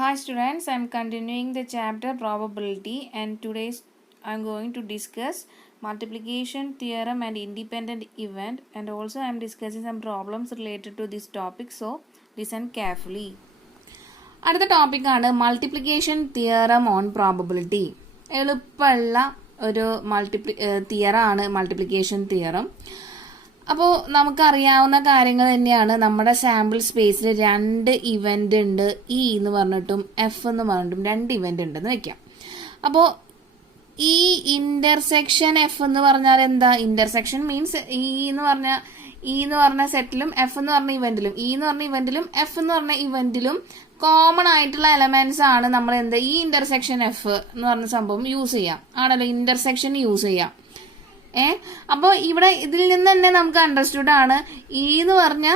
Hi students, I am continuing the chapter probability and today I am going to discuss multiplication theorem and independent event, and also I am discussing some problems related to this topic, so listen carefully. അടുത്ത ടോപ്പിക്കാണ് multiplication theorem on probability. എളുപ്പമുള്ള ഒരു തിയറാണ് multiplication theorem. അപ്പോൾ നമുക്കറിയാവുന്ന കാര്യങ്ങൾ തന്നെയാണ്. നമ്മുടെ sample സ്പേസിൽ രണ്ട് ഇവന്റ് ഉണ്ട്, ഇ എന്ന് പറഞ്ഞിട്ടും എഫ് എന്ന് പറഞ്ഞിട്ടും രണ്ട് ഇവന്റ് ഉണ്ടെന്ന് വെക്കാം. അപ്പോൾ ഈ ഇന്റർസെക്ഷൻ എഫ് എന്ന് പറഞ്ഞാൽ എന്താ? ഇന്റർസെക്ഷൻ മീൻസ് ഇ എന്ന് പറഞ്ഞ സെറ്റിലും എഫ് എന്ന് പറഞ്ഞ ഇവന്റിലും, ഇ എന്ന് പറഞ്ഞ ഇവന്റിലും എഫ് എന്ന് പറഞ്ഞ ഇവന്റിലും കോമൺ ആയിട്ടുള്ള എലമെന്റ്സ് ആണ് നമ്മൾ എന്താ ഈ ഇന്റർസെക്ഷൻ എഫ് എന്ന് പറഞ്ഞ സംഭവം യൂസ് ചെയ്യാം. ആണല്ലോ, ഇന്റർസെക്ഷൻ യൂസ് ചെയ്യാം. അപ്പോൾ ഇവിടെ ഇതിൽ നിന്ന് തന്നെ നമുക്ക് അണ്ടർസ്റ്റുഡ് ആണ് ഇ എന്ന് പറഞ്ഞ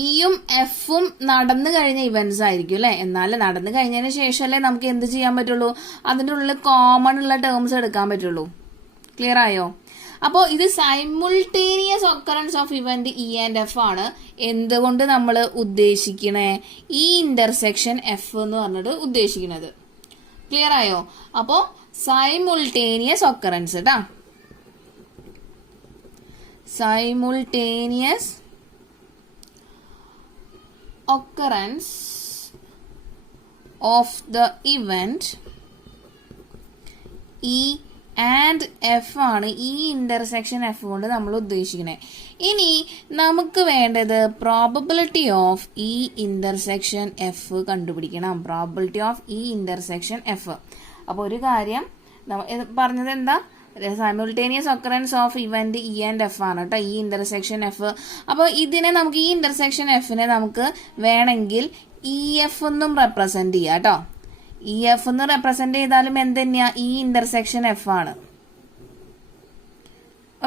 ഇയും എഫും നടന്നു കഴിഞ്ഞ ഇവന്റ്സ് ആയിരിക്കും അല്ലെ. എന്നാൽ നടന്നു കഴിഞ്ഞതിന് ശേഷമല്ലേ നമുക്ക് എന്ത് ചെയ്യാൻ പറ്റുള്ളൂ? അതിൻ്റെ ഉള്ളിൽ കോമൺ ഉള്ള ടേംസ് എടുക്കാൻ പറ്റുള്ളൂ. ക്ലിയർ ആയോ? അപ്പോൾ ഇത് simultaneous occurrence of event E and F ആണ്. എന്തുകൊണ്ട് നമ്മൾ ഉദ്ദേശിക്കണേ? ഈ ഇന്റർസെക്ഷൻ എഫ് എന്ന് പറഞ്ഞിട്ട് ഉദ്ദേശിക്കുന്നത്. ക്ലിയർ ആയോ? അപ്പോൾ സൈമുൾട്ടേനിയസ് ഒക്കറൻസ് കേട്ടാ, simultaneous occurrence of the event E and F ആണ് ഈ ഇന്റർസെക്ഷൻ എഫ് കൊണ്ട് നമ്മൾ ഉദ്ദേശിക്കുന്നത്. ഇനി നമുക്ക് വേണ്ടത് പ്രോബബിലിറ്റി ഓഫ് ഈ ഇന്റർസെക്ഷൻ എഫ് കണ്ടുപിടിക്കണം. പ്രോബബിലിറ്റി ഓഫ് ഈ ഇന്റർസെക്ഷൻ എഫ്. അപ്പോൾ ഒരു കാര്യം പറഞ്ഞത് എന്താ? Simultaneous occurrence of event E and F ആണ് കേട്ടോ, ഈ ഇന്റർസെക്ഷൻ എഫ്. അപ്പോൾ ഇതിനെ നമുക്ക് ഈ ഇന്റർസെക്ഷൻ എഫിനെ നമുക്ക് വേണമെങ്കിൽ ഇ എഫ് എന്നും റെപ്രസെന്റ് ചെയ്യാം കേട്ടോ. ഇ എഫ് എന്ന് റെപ്രസെന്റ് ചെയ്താലും എന്ത് തന്നെയാ? ഈ ഇന്റർസെക്ഷൻ എഫ് ആണ്.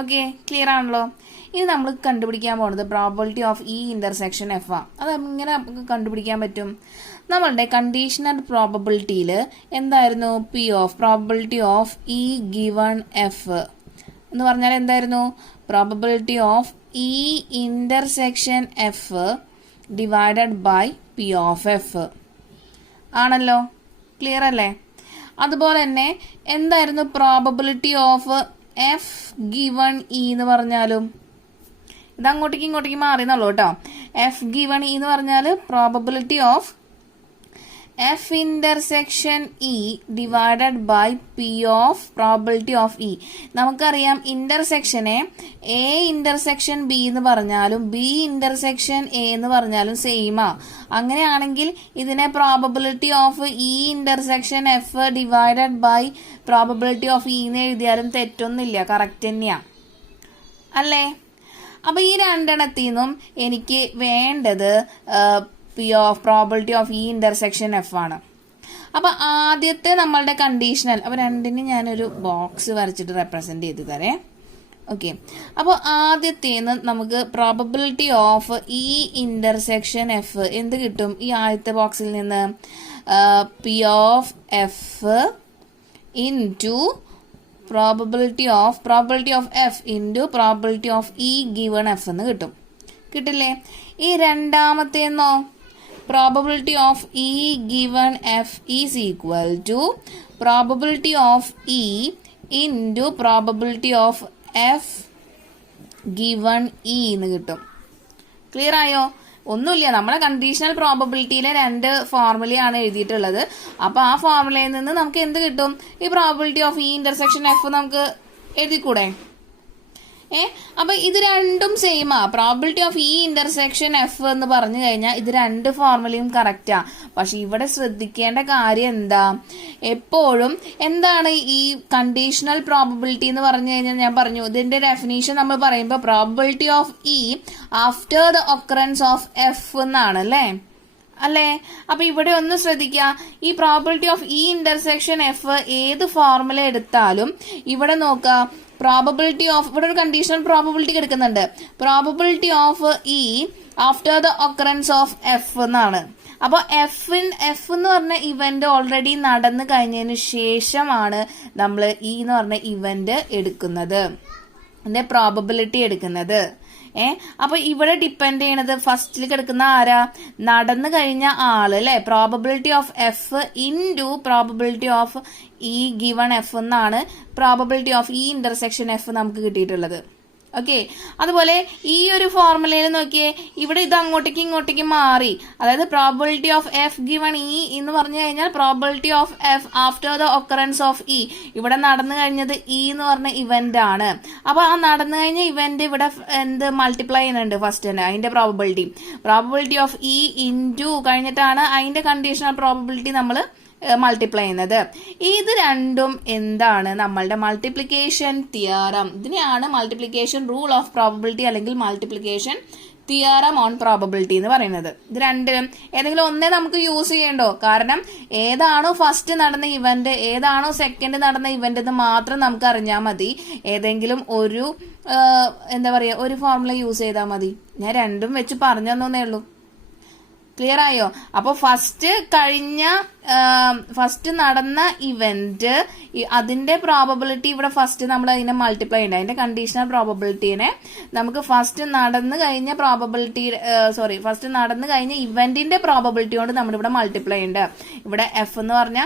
ഓക്കെ, ക്ലിയർ ആണല്ലോ. ഇനി നമ്മൾ കണ്ടുപിടിക്കാൻ പോകുന്നത് പ്രോബബിലിറ്റി ഓഫ് ഈ ഇന്റർസെക്ഷൻ എഫ് ആ. അത് എങ്ങനെ നമുക്ക് കണ്ടുപിടിക്കാൻ പറ്റും? നമ്മളുടെ കണ്ടീഷണൽ പ്രോബബിലിറ്റിയിൽ എന്തായിരുന്നു? P of probability of E given F എന്ന് പറഞ്ഞാൽ എന്തായിരുന്നു? Probability of E intersection F divided by P of F ആണല്ലോ. ക്ലിയർ അല്ലേ? അതുപോലെ തന്നെ എന്തായിരുന്നു probability of F given E എന്ന് പറഞ്ഞാലും? ഇത് അങ്ങോട്ടേക്ക് ഇങ്ങോട്ടേക്ക് മാറിയെന്നുള്ളൂ കേട്ടോ. എഫ് ഗിവൺ ഇ എന്ന് പറഞ്ഞാൽ probability of F intersection E divided by P of probability of E. നമുക്കറിയാം ഇന്റർസെക്ഷനെ എ ഇന്റർസെക്ഷൻ ബി എന്ന് പറഞ്ഞാലും ബി ഇന്റർസെക്ഷൻ എ എന്ന് പറഞ്ഞാലും സെയിമാ. അങ്ങനെയാണെങ്കിൽ ഇതിനെ probability of E intersection F divided by probability of E എന്ന് എഴുതിയാലും തെറ്റൊന്നുമില്ല, കറക്റ്റ് തന്നെയാ അല്ലേ? അപ്പൊ ഈ രണ്ടെണ്ണത്തിൽ നിന്നും എനിക്ക് വേണ്ടത് P of probability of E intersection F ആണ്. അപ്പൊ ആദ്യത്തെ നമ്മളുടെ കണ്ടീഷണൽ, അപ്പൊ രണ്ടിന് ഞാനൊരു ബോക്സ് വരച്ചിട്ട് റെപ്രസെന്റ് ചെയ്ത് തരേ. ഓക്കെ, അപ്പോൾ ആദ്യത്തേന്ന് നമുക്ക് probability of E intersection F എന്ത് കിട്ടും? ഈ ആദ്യത്തെ ബോക്സിൽ നിന്ന് P of F into probability of F into probability of E given F എന്ന് കിട്ടും. കിട്ടില്ലേ? ഈ രണ്ടാമത്തേന്നോ probability of E given F is equal to probability of E into probability of F given E എന്ന് കിട്ടും. ക്ലിയർ ആയോ? ഒന്നുമില്ല, നമ്മളെ കണ്ടീഷണൽ പ്രോബബിലിറ്റിയിലെ രണ്ട് ഫോർമുലയാണ് എഴുതിയിട്ടുള്ളത്. അപ്പൊ ആ ഫോർമുലയിൽ നിന്ന് നമുക്ക് എന്ത് കിട്ടും? ഈ probability of E intersection F നമുക്ക് എഴുതിക്കൂടെ? അപ്പൊ ഇത് രണ്ടും സെയിമാ. Probability of E intersection F എന്ന് പറഞ്ഞു കഴിഞ്ഞാൽ ഇത് രണ്ട് ഫോർമുലയും കറക്റ്റാ. പക്ഷെ ഇവിടെ ശ്രദ്ധിക്കേണ്ട കാര്യം എന്താ? എപ്പോഴും എന്താണ് ഈ കണ്ടീഷണൽ പ്രോബബിലിറ്റി എന്ന് പറഞ്ഞു കഴിഞ്ഞാൽ, ഞാൻ പറഞ്ഞു ഇതിന്റെ ഡെഫിനീഷൻ നമ്മൾ പറയുമ്പോൾ probability of E after the occurrence of F എന്നാണ് അല്ലേ? അപ്പൊ ഇവിടെ ഒന്ന് ശ്രദ്ധിക്കുക, ഈ probability of E intersection F ഏത് ഫോർമുല എടുത്താലും ഇവിടെ നോക്കുക, പ്രോബബിലിറ്റി ഓഫ് ഇവിടെ ഒരു കണ്ടീഷണൽ പ്രോബബിലിറ്റി എടുക്കുന്നുണ്ട്. Probability of E after the occurrence of F എന്നാണ്. അപ്പൊ എഫ് എന്ന് പറഞ്ഞ ഇവന്റ് ഓൾറെഡി നടന്നു കഴിഞ്ഞതിന് ശേഷമാണ് നമ്മൾ ഇ എന്ന് പറഞ്ഞ ഇവന്റ് എടുക്കുന്നത്, അതിന്റെ പ്രോബബിലിറ്റി എടുക്കുന്നത്. അപ്പൊ ഇവിടെ ഡിപ്പെൻഡ് ചെയ്യണത് ഫസ്റ്റിൽ കിടക്കുന്ന ആരാ, നടന്നു കഴിഞ്ഞ ആള് അല്ലെ. Probability of F into probability of E given F എന്നാണ് probability of E intersection F നമുക്ക് കിട്ടിയിട്ടുള്ളത്. ഓക്കെ, അതുപോലെ ഈ ഒരു ഫോർമുലയിൽ നോക്കിയേ, ഇവിടെ ഇത് അങ്ങോട്ടേക്ക് ഇങ്ങോട്ടേക്ക് മാറി. അതായത് probability of F given E എന്ന് പറഞ്ഞു കഴിഞ്ഞാൽ probability of F after the occurrence of E. ഇവിടെ നടന്നു കഴിഞ്ഞത് ഇ എന്ന് പറഞ്ഞ ഇവന്റ് ആണ്. അപ്പൊ ആ നടന്നു കഴിഞ്ഞ ഇവന്റ് ഇവിടെ എന്ത് മൾട്ടിപ്ലൈ ചെയ്യുന്നുണ്ട് ഫസ്റ്റ് തന്നെ അതിന്റെ പ്രോബിലിറ്റി ഓഫ് ഇ ഇൻറ്റു കഴിഞ്ഞിട്ടാണ് അതിന്റെ കണ്ടീഷണൽ പ്രോബിലിറ്റി നമ്മൾ മൾട്ടിപ്ലൈ ചെയ്യുന്നത്. ഇത് രണ്ടും എന്താണ്, നമ്മളുടെ മൾട്ടിപ്ലിക്കേഷൻ തിയറം. ഇതിനെയാണ് മൾട്ടിപ്ലിക്കേഷൻ റൂൾ ഓഫ് പ്രോബബിലിറ്റി അല്ലെങ്കിൽ മൾട്ടിപ്ലിക്കേഷൻ തിയറം ഓൺ പ്രോബബിലിറ്റി എന്ന് പറയുന്നത്. ഇത് രണ്ടിലും ഏതെങ്കിലും ഒന്നേ നമുക്ക് യൂസ് ചെയ്യണ്ടോ, കാരണം ഏതാണോ ഫസ്റ്റ് നടന്ന ഇവന്റ് ഏതാണോ സെക്കൻഡ് നടന്ന ഇവന്റ് എന്ന് മാത്രം നമുക്ക് അറിഞ്ഞാൽ മതി. ഏതെങ്കിലും ഒരു എന്താ പറയാ ഒരു ഫോർമുല യൂസ് ചെയ്താൽ മതി. ഞാൻ രണ്ടും വെച്ച് പറഞ്ഞു തന്നേ ഉള്ളൂ. ക്ലിയർ ആയോ? അപ്പൊ ഫസ്റ്റ് നടന്ന ഇവന്റ് അതിന്റെ പ്രോബബിലിറ്റി ഇവിടെ ഫസ്റ്റ് നമ്മൾ അതിനെ മൾട്ടിപ്ലൈ ചെയ്യണ്ട. അതിന്റെ കണ്ടീഷണൽ പ്രോബബിലിറ്റിനെ നമുക്ക് ഫസ്റ്റ് നടന്നു കഴിഞ്ഞ ഇവന്റിന്റെ പ്രോബബിലിറ്റി കൊണ്ട് നമ്മളിവിടെ മൾട്ടിപ്ലൈ ചെയ്യണ്ട. ഇവിടെ എഫ് എന്ന് പറഞ്ഞ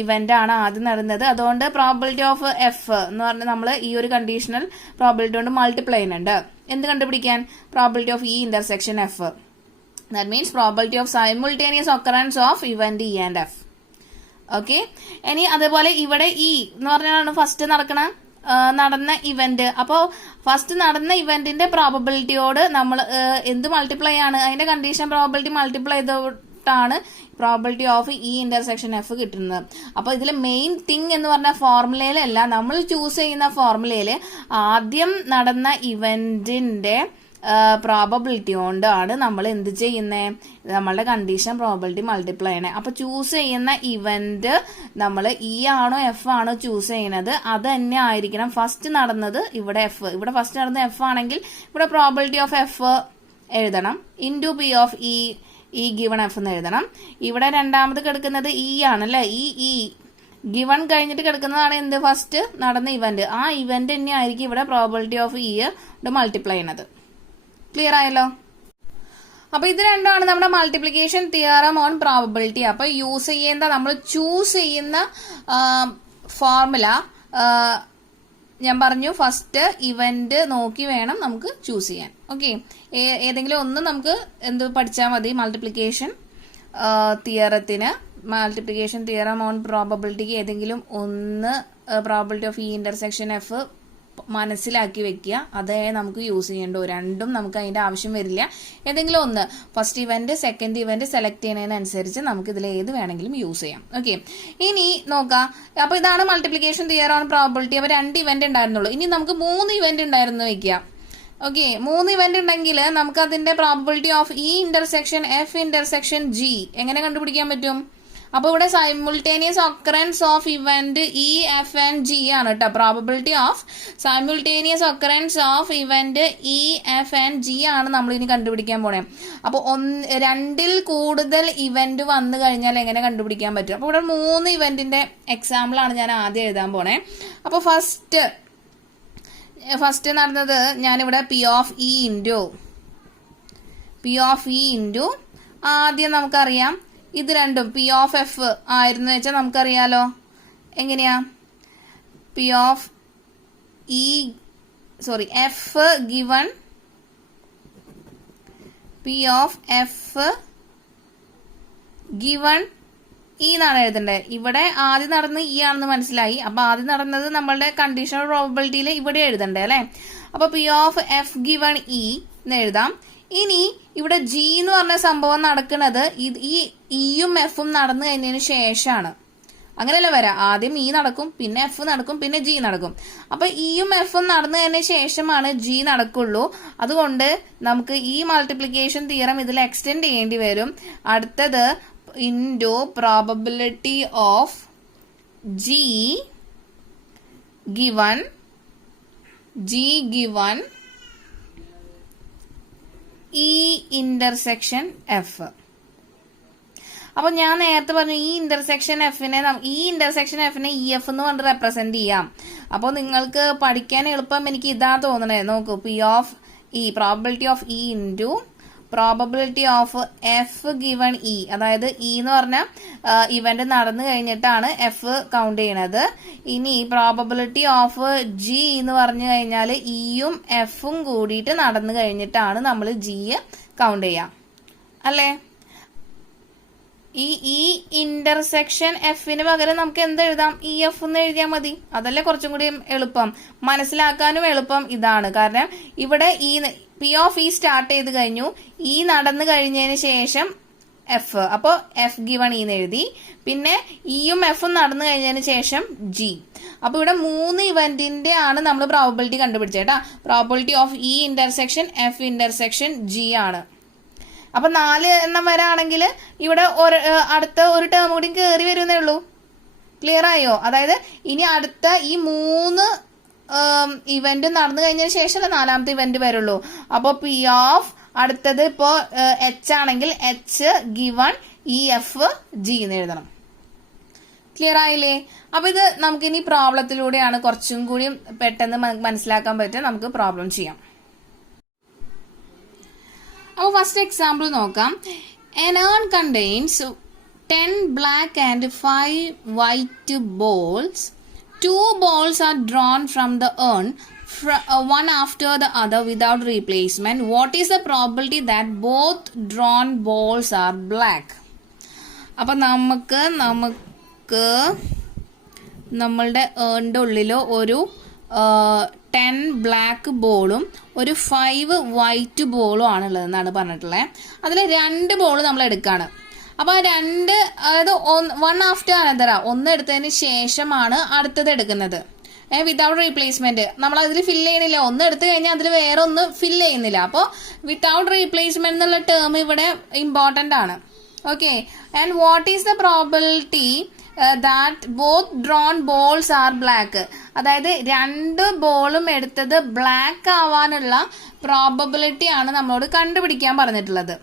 ഇവന്റ് ആണ് ആദ്യം നടന്നത്. അതുകൊണ്ട് പ്രോബബിലിറ്റി ഓഫ് എഫ് എന്ന് പറഞ്ഞാൽ നമ്മൾ ഈ ഒരു കണ്ടീഷണൽ പ്രോബബിലിറ്റി കൊണ്ട് മൾട്ടിപ്ലൈ ചെയ്യുന്നുണ്ട്. എന്ത് കണ്ടുപിടിക്കാൻ? Probability of E intersection F. That means probability of simultaneous occurrence of event E and F. Okay, ഇനി അതേപോലെ ഇവിടെ ഇ എന്ന് പറഞ്ഞാണ് ഫസ്റ്റ് നടന്ന ഇവന്റ്. അപ്പോ ഫസ്റ്റ് നടന്ന ഇവന്റിന്റെ പ്രോബബിലിറ്റിയോട് നമ്മൾ എന്ത് മൾട്ടിപ്ലൈ ആണ്, അതിന്റെ കണ്ടീഷൻ പ്രോബബിലിറ്റി മൾട്ടിപ്ലൈ ചെയ്തിട്ടാണ് probability of E intersection F കിട്ടുന്നത്. അപ്പൊ ഇതിൽ മെയിൻ തിങ് എന്ന് പറഞ്ഞ ഫോർമുലയിലല്ല, നമ്മൾ ചൂസ് ചെയ്യുന്ന ഫോർമുലയില് ആദ്യം നടന്ന ഇവന്റിന്റെ പ്രോബബിലിറ്റി കൊണ്ടാണ് നമ്മൾ എന്ത് ചെയ്യുന്നത്, നമ്മളുടെ കണ്ടീഷൻ പ്രോബബിലിറ്റി മൾട്ടിപ്ലൈ ചെയ്യണേ. അപ്പൊ ചൂസ് ചെയ്യുന്ന ഇവന്റ് നമ്മൾ ഇ ആണോ എഫ് ആണോ ചൂസ് ചെയ്യുന്നത് അത് തന്നെ ആയിരിക്കണം. ഫസ്റ്റ് നടന്നത് ഇവിടെ ഇവിടെ ഫസ്റ്റ് നടന്ന എഫ് ആണെങ്കിൽ ഇവിടെ പ്രോബബിലിറ്റി ഓഫ് എഫ് എഴുതണം into P of E given F എന്ന് എഴുതണം. ഇവിടെ രണ്ടാമത് കിടക്കുന്നത് ഇ ആണല്ലേ. ഈ ഗിവൺ കഴിഞ്ഞിട്ട് കിടക്കുന്നതാണ് എന്ത്, ഫസ്റ്റ് നടന്ന ഇവന്റ്. ആ ഇവന്റ് തന്നെ ആയിരിക്കും ഇവിടെ പ്രോബബിലിറ്റി ഓഫ് ഇ മൾട്ടിപ്ലൈ ചെയ്യുന്നത്. ക്ലിയർ ആയല്ലോ? അപ്പൊ ഇത് രണ്ടാണ് നമ്മുടെ മൾട്ടിപ്ലിക്കേഷൻ തിയറം ഓൺ പ്രോബബിലിറ്റി. അപ്പൊ നമ്മൾ ചൂസ് ചെയ്യുന്ന ഫോർമുല ഞാൻ പറഞ്ഞു ഫസ്റ്റ് ഇവന്റ് നോക്കി വേണം നമുക്ക് ചൂസ് ചെയ്യാൻ. ഓക്കെ, ഏതെങ്കിലും ഒന്ന് നമുക്ക് എന്ത് പഠിച്ചാൽ മതി, മൾട്ടിപ്ലിക്കേഷൻ തിയറം ഓൺ പ്രോബബിലിറ്റിക്ക് ഏതെങ്കിലും ഒന്ന് probability of E intersection F മനസ്സിലാക്കി വെക്കുക. അതേ നമുക്ക് യൂസ് ചെയ്യണ്ടോ, രണ്ടും നമുക്ക് അതിന്റെ ആവശ്യം വരില്ല. ഏതെങ്കിലും ഒന്ന് first event second event select ചെയ്യുന്നതിനനുസരിച്ച് നമുക്ക് ഇതിൽ ഏത് വേണമെങ്കിലും യൂസ് ചെയ്യാം. ഓക്കെ, ഇനി നോക്കാം. അപ്പൊ ഇതാണ് മൾട്ടിപ്ലിക്കേഷൻ തിയറം ഓൺ പ്രോബബിലിറ്റി. അപ്പൊ 2 ഇവന്റ് ഉണ്ടായിരുന്നുള്ളൂ. ഇനി നമുക്ക് 3 ഇവന്റ് ഉണ്ടായിരുന്നു വെക്കുക. ഓക്കെ, 3 ഇവന്റ് ഉണ്ടെങ്കിൽ നമുക്ക് അതിന്റെ probability of E intersection F intersection G എങ്ങനെ കണ്ടുപിടിക്കാൻ പറ്റും? അപ്പൊ ഇവിടെ simultaneous occurrence of event E F and G ആണ് കേട്ടോ. Probability of simultaneous occurrence of event E F and G ആണ് നമ്മൾ ഇനി കണ്ടുപിടിക്കാൻ പോണേ. അപ്പൊ 2ൽ കൂടുതൽ ഇവന്റ് വന്നു കഴിഞ്ഞാൽ എങ്ങനെ കണ്ടുപിടിക്കാൻ പറ്റും? അപ്പൊ ഇവിടെ 3 ഇവന്റിന്റെ എക്സാമ്പിൾ ആണ് ഞാൻ ആദ്യം എഴുതാൻ പോണേ. അപ്പൊ ഫസ്റ്റ് നടന്നത് ഞാനിവിടെ പി ഓഫ് ഇ ഇൻറ്റു ആദ്യം നമുക്കറിയാം ഇത് രണ്ടും പി ഓഫ് എഫ് ആയിരുന്നു വെച്ചാൽ നമുക്കറിയാലോ എങ്ങനെയാ, P of F given E എന്നാണ് എഴുതണ്ടേ. ഇവിടെ ആദ്യം നടന്ന് ഇ ആണെന്ന് മനസ്സിലായി. അപ്പൊ ആദ്യം നടന്നത് നമ്മളുടെ കണ്ടീഷണൽ പ്രോബബിലിറ്റിയിൽ ഇവിടെ എഴുതണ്ടേ അല്ലെ. അപ്പൊ P of F given E എന്ന് എഴുതാം. ഇനി ഇവിടെ ജി എന്ന് പറഞ്ഞ സംഭവം നടക്കുന്നത് ഈ ഇയും എഫും നടന്നു കഴിഞ്ഞതിന് ശേഷമാണ്. അങ്ങനെയല്ല വരാം, ആദ്യം ഇ നടക്കും, പിന്നെ എഫ് നടക്കും, പിന്നെ ജി നടക്കും. അപ്പൊ ഇയും എഫും നടന്നതിന് ശേഷമാണ് ജി നടക്കുള്ളൂ. അതുകൊണ്ട് നമുക്ക് ഈ മൾട്ടിപ്ലിക്കേഷൻ തിയറം ഇതിൽ എക്സ്റ്റെൻഡ് ചെയ്യേണ്ടി വരും. അടുത്തത് into probability of G given E intersection F. അപ്പൊ ഞാൻ നേരത്തെ പറഞ്ഞു ഈ ഇന്റർസെക്ഷൻ എഫിനെ ഇ എഫ് എന്ന് പറഞ്ഞിട്ട് റെപ്രസെന്റ് ചെയ്യാം. അപ്പോൾ നിങ്ങൾക്ക് പഠിക്കാൻ എളുപ്പം എനിക്ക് ഇതാ തോന്നണേ. നോക്കൂ, P of E, probability of E into probability of F given E. അതായത് ഇ എന്ന് പറഞ്ഞാൽ ഇവന്റ് നടന്നു കഴിഞ്ഞിട്ടാണ് എഫ് കൗണ്ട് ചെയ്യണത്. ഇനി പ്രോബബിലിറ്റി ഓഫ് ജി എന്ന് പറഞ്ഞു കഴിഞ്ഞാൽ ഇയും എഫും കൂടിയിട്ട് നടന്നു കഴിഞ്ഞിട്ടാണ് നമ്മൾ ജി കൗണ്ട് ചെയ്യാം അല്ലേ. ഈ ഇന്റർസെക്ഷൻ എഫിന് പകരം നമുക്ക് എന്ത് എഴുതാം, ഇ എഫ് എന്ന് എഴുതിയാൽ മതി. അതല്ലേ കുറച്ചും കൂടി എളുപ്പം, മനസ്സിലാക്കാനും എളുപ്പം ഇതാണ്. കാരണം ഇവിടെ പി ഓഫ് ഇ സ്റ്റാർട്ട് ചെയ്ത് കഴിഞ്ഞു, ഇ നടന്നു കഴിഞ്ഞതിന് ശേഷം എഫ്, അപ്പോൾ എഫ് ഗിവൺ ഇ എന്ന് എഴുതി. പിന്നെ ഇയും എഫും നടന്നു കഴിഞ്ഞതിന് ശേഷം ജി. അപ്പൊ ഇവിടെ 3 ഇവന്റിന്റെ ആണ് നമ്മൾ പ്രോബബിലിറ്റി കണ്ടുപിടിച്ചേട്ടാ. Probability of E intersection F intersection G ആണ്. അപ്പൊ 4 എണ്ണം വരാണെങ്കിൽ ഇവിടെ അടുത്ത ഒരു ടേം കൂടി കയറി വരുന്നേ ഉള്ളൂ. ക്ലിയർ ആയോ? അതായത് ഇനി അടുത്ത ഈ 3 ഇവന്റ് നടന്നു കഴിഞ്ഞതിന് ശേഷമല്ല 4ാമത്തെ ഇവന്റ് വരുള്ളൂ. അപ്പൊ പി ഓഫ് അടുത്തത് ഇപ്പോ എച്ച് ആണെങ്കിൽ H given E F G എന്ന് എഴുതണം. ക്ലിയർ ആയില്ലേ? അപ്പൊ ഇത് നമുക്കിനി പ്രോബ്ലത്തിലൂടെയാണ് കുറച്ചും കൂടി പെട്ടെന്ന് മനസ്സിലാക്കാൻ പറ്റുക. നമുക്ക് പ്രോബ്ലം ചെയ്യാം. അപ്പോൾ ഫസ്റ്റ് എക്സാമ്പിൾ നോക്കാം. An urn contains 10 black and 5 white balls. 2 balls are drawn from the urn, one after the other without replacement. What is the probability that both drawn balls are black? അപ്പോൾ നമുക്ക് നമ്മളുടെ ഏണിൻ്റെ ഉള്ളിൽ ഒരു 10 black ബോളും ഒരു 5 white ബോളും ആണുള്ളത് എന്നാണ് പറഞ്ഞിട്ടുള്ളത്. അതിൽ 2 ബോൾ നമ്മൾ എടുക്കുകയാണ്. അപ്പോൾ ആ 2, അതായത് 1 ആഫ്റ്റർ അനദർ, ഒന്ന് എടുത്തതിന് ശേഷമാണ് അടുത്തത് എടുക്കുന്നത്. വിതൗട്ട് റീപ്ലേസ്മെന്റ് നമ്മൾ അതിൽ ഫില്ല് ചെയ്യണില്ല. ഒന്ന് എടുത്തു കഴിഞ്ഞാൽ അതിൽ വേറെ ഒന്ന് ഫില്ല് ചെയ്യുന്നില്ല. അപ്പോൾ വിതൗട്ട് റീപ്ലേസ്മെന്റ് എന്നുള്ള ടേം ഇവിടെ ഇമ്പോർട്ടൻ്റ് ആണ്. Okay. And what is the probability that both drawn balls are black? അതായത് 2 ബോളും എടുത്തത് ബ്ലാക്ക് ആവാനുള്ള പ്രോബബിലിറ്റി ആണ് നമ്മളോട് കണ്ടുപിടിക്കാൻ പറഞ്ഞിട്ടുള്ളത്.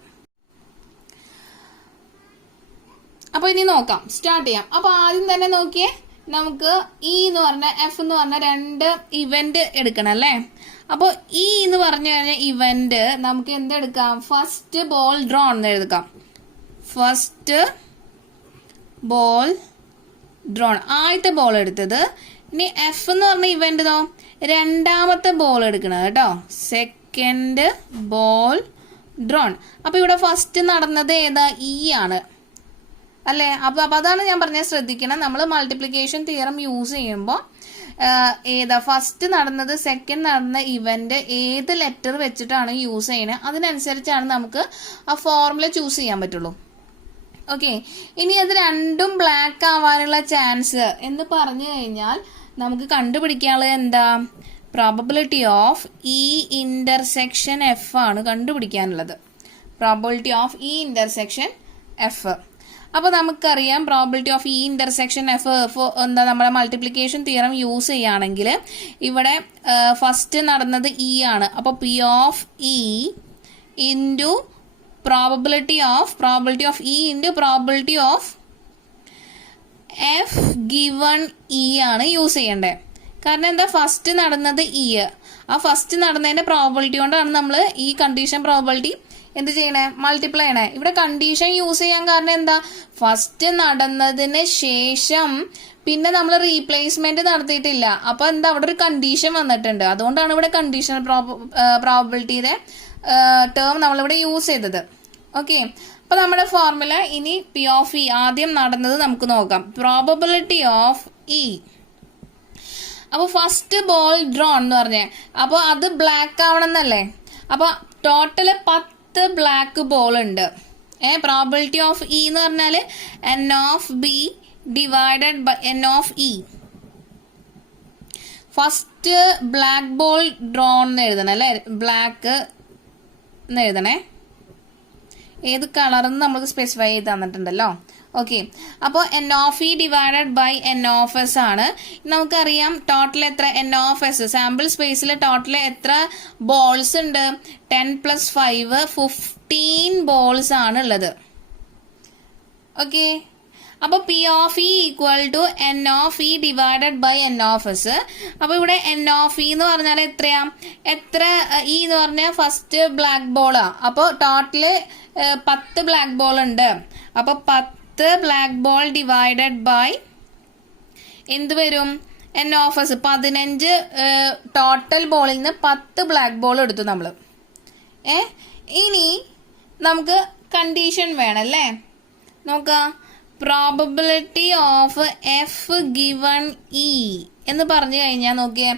അപ്പൊ ഇനി നോക്കാം, സ്റ്റാർട്ട് ചെയ്യാം. അപ്പൊ ആദ്യം തന്നെ നോക്കിയേ, നമുക്ക് ഇ എന്ന് പറഞ്ഞ എഫ് എന്ന് പറഞ്ഞ 2 ഇവന്റ് എടുക്കണം അല്ലേ. അപ്പോൾ ഇ എന്ന് പറഞ്ഞു കഴിഞ്ഞാൽ ഇവന്റ് നമുക്ക് എന്തെടുക്കാം, ഫസ്റ്റ് ബോൾ ഡ്രോൺ എന്ന് എഴുതാം. ഫസ്റ്റ് ബോൾ ഡ്രോൺ, ആദ്യത്തെ ബോൾ എടുത്തത്. ഇനി എഫ് എന്ന് പറഞ്ഞ ഇവന്റോ 2ാമത്തെ ബോൾ എടുക്കണത് കേട്ടോ, സെക്കൻഡ് ബോൾ ഡ്രോൺ. അപ്പൊ ഇവിടെ ഫസ്റ്റ് നടന്നത് ഏതാ, ഇ ആണ് അല്ലേ. അപ്പൊ അതാണ് ഞാൻ പറഞ്ഞത്, ശ്രദ്ധിക്കണം. നമ്മൾ മൾട്ടിപ്ലിക്കേഷൻ തിയറം യൂസ് ചെയ്യുമ്പോൾ ഏതാ ഫസ്റ്റ് നടന്നത് സെക്കൻഡ് നടന്ന ഇവന്റ് ഏത് ലെറ്റർ വെച്ചിട്ടാണ് യൂസ് ചെയ്യുന്നത്, അതിനനുസരിച്ചാണ് നമുക്ക് ആ ഫോർമുല ചൂസ് ചെയ്യാൻ പറ്റുള്ളൂ. ഓക്കെ. ഇനി അത് 2ഉം ബ്ലാക്ക് ആവാനുള്ള ചാൻസ് എന്ന് പറഞ്ഞു കഴിഞ്ഞാൽ നമുക്ക് കണ്ടുപിടിക്കാനുള്ളത് എന്താ, probability of E intersection F ആണ് കണ്ടുപിടിക്കാനുള്ളത്. Probability of E intersection F. അപ്പോൾ നമുക്കറിയാം probability of E intersection F എന്താ, നമ്മുടെ മൾട്ടിപ്ലിക്കേഷൻ തിയറം യൂസ് ചെയ്യുകയാണെങ്കിൽ ഇവിടെ ഫസ്റ്റ് നടന്നത് ഇ ആണ്. അപ്പോൾ P of E into probability of E into probability of F given E ആണ് യൂസ് ചെയ്യേണ്ടത്. കാരണം എന്താ, ഫസ്റ്റ് നടന്നത് ഇ, ആ ഫസ്റ്റ് നടന്നതിന്റെ പ്രോബബിലിറ്റി കൊണ്ടാണ് നമ്മൾ ഈ കണ്ടീഷൻ പ്രോബബിലിറ്റി എന്ത് ചെയ്യണേ, മൾട്ടിപ്ലൈ ചെയ്യണേ. ഇവിടെ കണ്ടീഷൻ യൂസ് ചെയ്യാൻ കാരണം എന്താ, ഫസ്റ്റ് നടന്നതിന് ശേഷം പിന്നെ നമ്മൾ റീപ്ലേസ്മെന്റ് നടത്തിയിട്ടില്ല. അപ്പൊ എന്താ, അവിടെ ഒരു കണ്ടീഷൻ വന്നിട്ടുണ്ട്. അതുകൊണ്ടാണ് ഇവിടെ കണ്ടീഷണൽ പ്രോബബിലിറ്റിയുടെ ടേം നമ്മളിവിടെ യൂസ് ചെയ്തത്. ഓക്കെ. അപ്പൊ നമ്മുടെ ഫോർമുല ഇനി പി ഓഫ് ഇ, ആദ്യം നടന്നത് നമുക്ക് നോക്കാം. പ്രോബബിലിറ്റി ഓഫ് ഇ, അപ്പൊ ഫസ്റ്റ് ബോൾ ഡ്രോൺ എന്ന് പറഞ്ഞേ, അപ്പൊ അത് ബ്ലാക്ക് ആവണം എന്നല്ലേ. അപ്പൊ ടോട്ടല് 10 ബ്ലാക്ക് ബോൾ ഉണ്ട്. പ്രോബബിലിറ്റി ഓഫ് ഇ എന്ന് പറഞ്ഞാല് N of B divided by N of E. First black ball drawn എന്ന് എഴുതണം അല്ലെ, ബ്ലാക്ക് എന്ന് എഴുതണേ. ഏത് കളറെന്ന് നമുക്ക് സ്പെസിഫൈ ചെയ്ത് തന്നിട്ടുണ്ടല്ലോ. ഓക്കെ. അപ്പോൾ N of E divided by N of S ആണ്. നമുക്കറിയാം ടോട്ടൽ എത്ര, എൻ ഓഫ് എസ് സാമ്പിൾ സ്പേസിൽ ടോട്ടൽ എത്ര ബോൾസ് ഉണ്ട്, 10 + 5 15 ബോൾസ് ആണ് ഉള്ളത്. ഓക്കെ. അപ്പോൾ P of E equal to N of E divided by N of S. അപ്പോൾ ഇവിടെ എൻ ഓഫ് ഇ എന്ന് പറഞ്ഞാൽ എത്രയാ? എത്ര ഇ എന്ന് പറഞ്ഞാൽ ഫസ്റ്റ് ബ്ലാക്ക് ബോളാ. അപ്പോൾ ടോട്ടല് 10 ബ്ലാക്ക് ബോൾ ഉണ്ട്. അപ്പോൾ 10 ബ്ലാക്ക് ബോൾ ഡിവൈഡഡ് ബൈ എന്ത് വരും? N of S. 15 ടോട്ടൽ ബോളിൽ നിന്ന് 10 ബ്ലാക്ക് ബോൾ എടുത്തു നമ്മൾ. ഇനി നമുക്ക് കണ്ടീഷൻ വേണം അല്ലേ? നോക്കാം. Probability of F given E എന്ന് പറഞ്ഞു കഴിഞ്ഞാൽ നോക്കിയേ,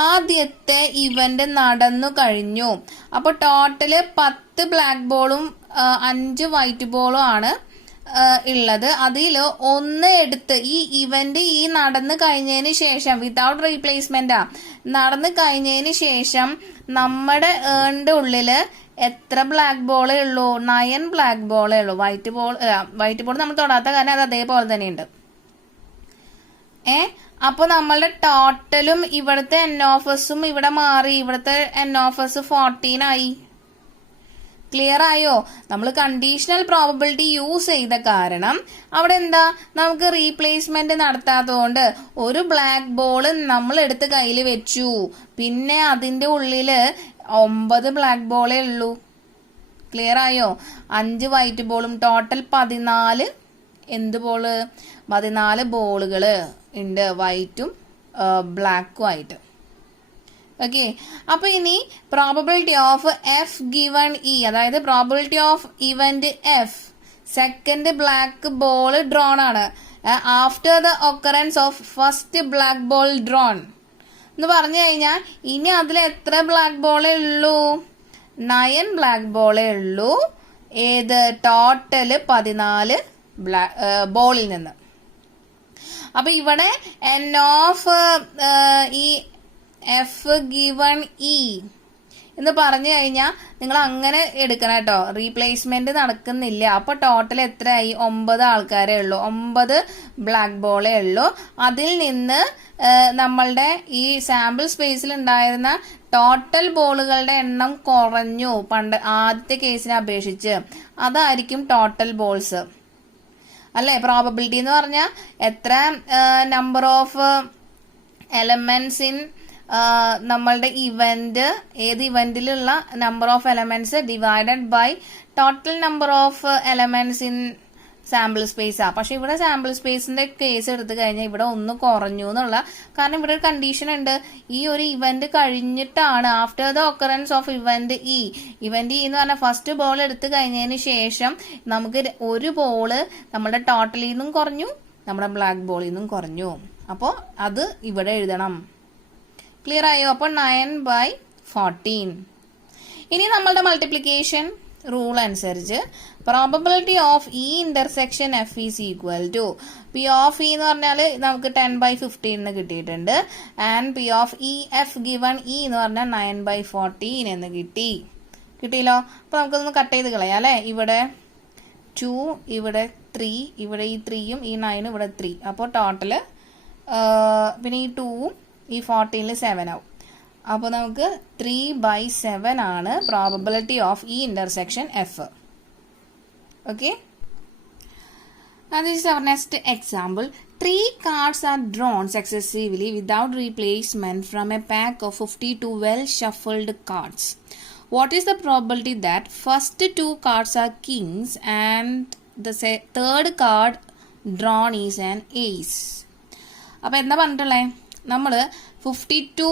ആദ്യത്തെ ഇവന്റ് നടന്നു കഴിഞ്ഞു. അപ്പോൾ ടോട്ടല് 10 ബ്ലാക്ക് ബോളും 5 വൈറ്റ് ബോളും ആണ് ഉള്ളത്. അതിൽ ഒന്ന് എടുത്ത് ഈ ഇവന്റ് ഈ നടന്നു കഴിഞ്ഞതിന് ശേഷം വിതൗട്ട് റീപ്ലേസ്മെന്റാ നടന്നു കഴിഞ്ഞതിന് ശേഷം നമ്മുടെ ഏണിന്റെ ഉള്ളില് എത്ര ബ്ലാക്ക് ബോളേ ഉള്ളൂ? 9 ബ്ലാക്ക് ബോളേ ഉള്ളൂ. വൈറ്റ് ബോൾ നമ്മൾ തൊടാത്ത കാരണം അത് അതേപോലെ തന്നെയുണ്ട്. അപ്പൊ നമ്മളുടെ ടോട്ടലും ഇവിടുത്തെ എൻ ഓഫ് എസും ഇവിടെ മാറി. ഇവിടുത്തെ എൻ ഓഫ് എസ് 14 ആയി. ക്ലിയർ ആയോ? നമ്മൾ കണ്ടീഷണൽ പ്രോബബിലിറ്റി യൂസ് ചെയ്ത കാരണം അവിടെ എന്താ, നമുക്ക് റീപ്ലേസ്മെന്റ് നടത്താത്തതുകൊണ്ട് ഒരു ബ്ലാക്ക് ബോള് നമ്മൾ എടുത്ത് കയ്യിൽ വെച്ചു. പിന്നെ അതിന്റെ ഉള്ളില് 9 ബ്ലാക്ക് ബോളേ ഉള്ളൂ. ക്ലിയർ ആയോ? 5 വൈറ്റ് ബോളും ടോട്ടൽ 14 എന്ത് ബോള്? 14 ബോളുകള് ഉണ്ട്, വൈറ്റും ബ്ലാക്കും ആയിട്ട്. ഓക്കെ. അപ്പൊ ഇനി probability of F given E, അതായത് probability of event F, second black ball drawn ആണ് after the occurrence of first black ball drawn എന്ന് പറഞ്ഞു കഴിഞ്ഞാൽ ഇനി അതിൽ എത്ര ബ്ലാക്ക് ബോളേ ഉള്ളൂ? 9 ബ്ലാക്ക് ബോളേ ഉള്ളൂ. ഏത്? ടോട്ടല് 14 ബോളിൽ നിന്ന്. അപ്പൊ ഇവിടെ എൻ ഓഫ് ഈ എഫ് ഗിവൺ ഇ എന്ന് പറഞ്ഞു കഴിഞ്ഞാൽ നിങ്ങൾ അങ്ങനെ എടുക്കണം കേട്ടോ. റീപ്ലേസ്മെന്റ് നടക്കുന്നില്ല. അപ്പൊ ടോട്ടൽ എത്രയായി? 9 ആൾക്കാരേ ഉള്ളൂ. 9 ബ്ലാക്ക് ബോളേ ഉള്ളൂ. അതിൽ നിന്ന് നമ്മളുടെ ഈ സാമ്പിൾ സ്പേസിൽ ഉണ്ടായിരുന്ന ടോട്ടൽ ബോളുകളുടെ എണ്ണം കുറഞ്ഞു ആദ്യത്തെ കേസിനെ അപേക്ഷിച്ച്. അതായിരിക്കും ടോട്ടൽ ബോൾസ് അല്ലെ? പ്രോബബിലിറ്റി എന്ന് പറഞ്ഞാൽ എത്ര നമ്പർ ഓഫ് എലമെന്റ്സ് ഇൻ നമ്മളുടെ ഇവന്റ്, ഏത് ഇവന്റിലുള്ള number of elements divided by total number of elements in sample സ്പേസാ. പക്ഷെ ഇവിടെ സാമ്പിൾ സ്പേസിന്റെ കേസ് എടുത്തു കഴിഞ്ഞാൽ ഇവിടെ ഒന്ന് കുറഞ്ഞു എന്നുള്ള കാരണം ഇവിടെ ഒരു കണ്ടീഷൻ ഉണ്ട്. ഈ ഒരു ഇവന്റ് കഴിഞ്ഞിട്ടാണ് after the occurrence of event E. Event E എന്ന് പറഞ്ഞാൽ ഫസ്റ്റ് ബോൾ എടുത്തു കഴിഞ്ഞതിന് ശേഷം നമുക്ക് ഒരു ബോള് നമ്മുടെ ടോട്ടലിൽ നിന്നും കുറഞ്ഞു, നമ്മുടെ ബ്ലാക്ക് ബോളിൽ നിന്നും കുറഞ്ഞു. അപ്പോൾ അത് ഇവിടെ എഴുതണം. ക്ലിയർ ആയോ? അപ്പോൾ 9/14. ഇനി നമ്മളുടെ മൾട്ടിപ്ലിക്കേഷൻ റൂൾ അനുസരിച്ച് probability of E intersection F is equal to P of E എന്ന് പറഞ്ഞാൽ നമുക്ക് 10/15 കിട്ടിയിട്ടുണ്ട്. And P of E F given E എന്ന് പറഞ്ഞാൽ 9/14 എന്ന് കിട്ടിയല്ലോ. അപ്പൊ നമുക്കൊന്ന് കട്ട് ചെയ്ത് കളയാം അല്ലെ? ഇവിടെ 2, ഇവിടെ 3, ഇവിടെ ഈ 3യും ഈ 9 ഇവിടെ 3. അപ്പോൾ ടോട്ടല് പിന്നെ ഈ 2ഉം ഈ 14 7 ആവും. അപ്പോൾ നമുക്ക് 3/7 ആണ് പ്രോബബിലിറ്റി ഓഫ് ഈ intersection F. Okay. This is our next example. 3 cards are drawn successively without replacement from a pack of 52 well shuffled cards. What is the probability that first 2 cards are kings and the third card drawn is an ace? അപ്പോൾ എന്താ പറഞ്ഞിട്ടുള്ളേ? നമ്മൾ 52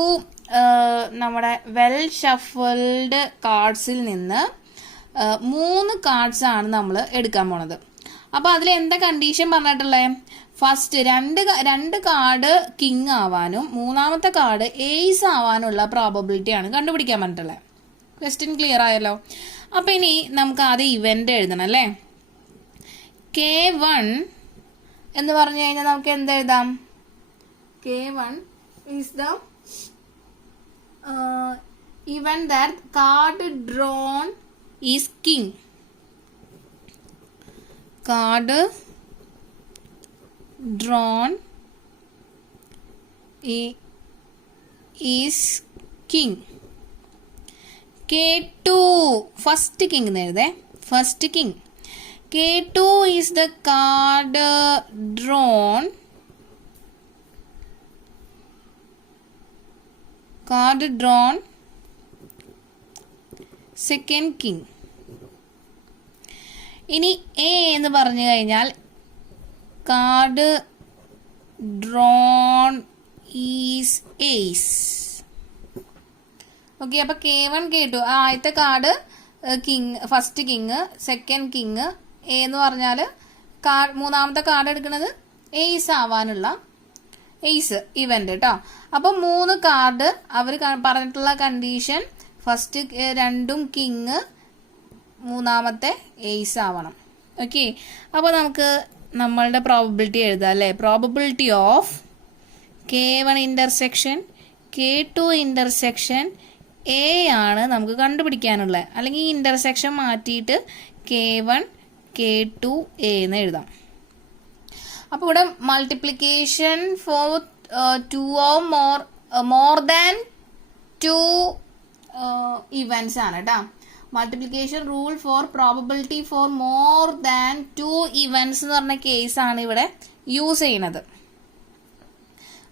നമ്മുടെ well shuffled കാർഡ്സിൽ നിന്ന് 3 cards ആണ് നമ്മൾ എടുക്കാൻ പോണത്. അപ്പൊ അതിൽ എന്താ കണ്ടീഷൻ പറഞ്ഞിട്ടുള്ളേ? ഫസ്റ്റ് രണ്ട് കാർഡ് കിങ് ആവാനും മൂന്നാമത്തെ കാർഡ് എയ്സ് ആവാനുള്ള പ്രോബബിലിറ്റി ആണ് കണ്ടുപിടിക്കാൻ പറഞ്ഞിട്ടുള്ളത്. ക്വസ്റ്റ്യൻ ക്ലിയർ ആയല്ലോ. അപ്പൊ ഇനി നമുക്ക് ആദ്യം ഇവന്റ് എഴുതണം അല്ലേ? K1 എന്ന് പറഞ്ഞു കഴിഞ്ഞാൽ നമുക്ക് എന്തെഴുതാം? K1 is the event that card drawn is king. Card drawn is king. K2 first king എന്ന് എഴുതേ. First king. K2 is the card drawn. Second king. ഇനി A എന്ന് പറഞ്ഞു കഴിഞ്ഞാൽ card drawn is ace. Okay, അപ്പൊ K1 K2 ആദ്യത്തെ card king, first king, second king. A എന്ന് പറഞ്ഞാൽ മൂന്നാമത്തെ കാർഡ് എടുക്കുന്നത് എയ്സ് ആവാനുള്ള എയ്സ് ഇവന്റ് കേട്ടോ. അപ്പൊ 3 കാർഡ് അവർ പറഞ്ഞിട്ടുള്ള കണ്ടീഷൻ ഫസ്റ്റ് രണ്ടും കിങ്, മൂന്നാമത്തെ എയ്സ് ആവണം. ഓക്കെ, അപ്പോൾ നമുക്ക് നമ്മളുടെ പ്രോബബിലിറ്റി എഴുതാം അല്ലേ. Probability of K1 intersection K2 intersection A ആണ് നമുക്ക് കണ്ടുപിടിക്കാനുള്ളത്. അല്ലെങ്കിൽ ഈ ഇന്റർസെക്ഷൻ മാറ്റിയിട്ട് K1 K2 എ എന്ന് എഴുതാം. അപ്പോൾ ഇവിടെ multiplication for 2 or more than 2 events ആണ് കേട്ടോ. Multiplication rule for probability for more than 2 events എന്ന് പറഞ്ഞ കേസാണ് ഇവിടെ യൂസ് ചെയ്യുന്നത്.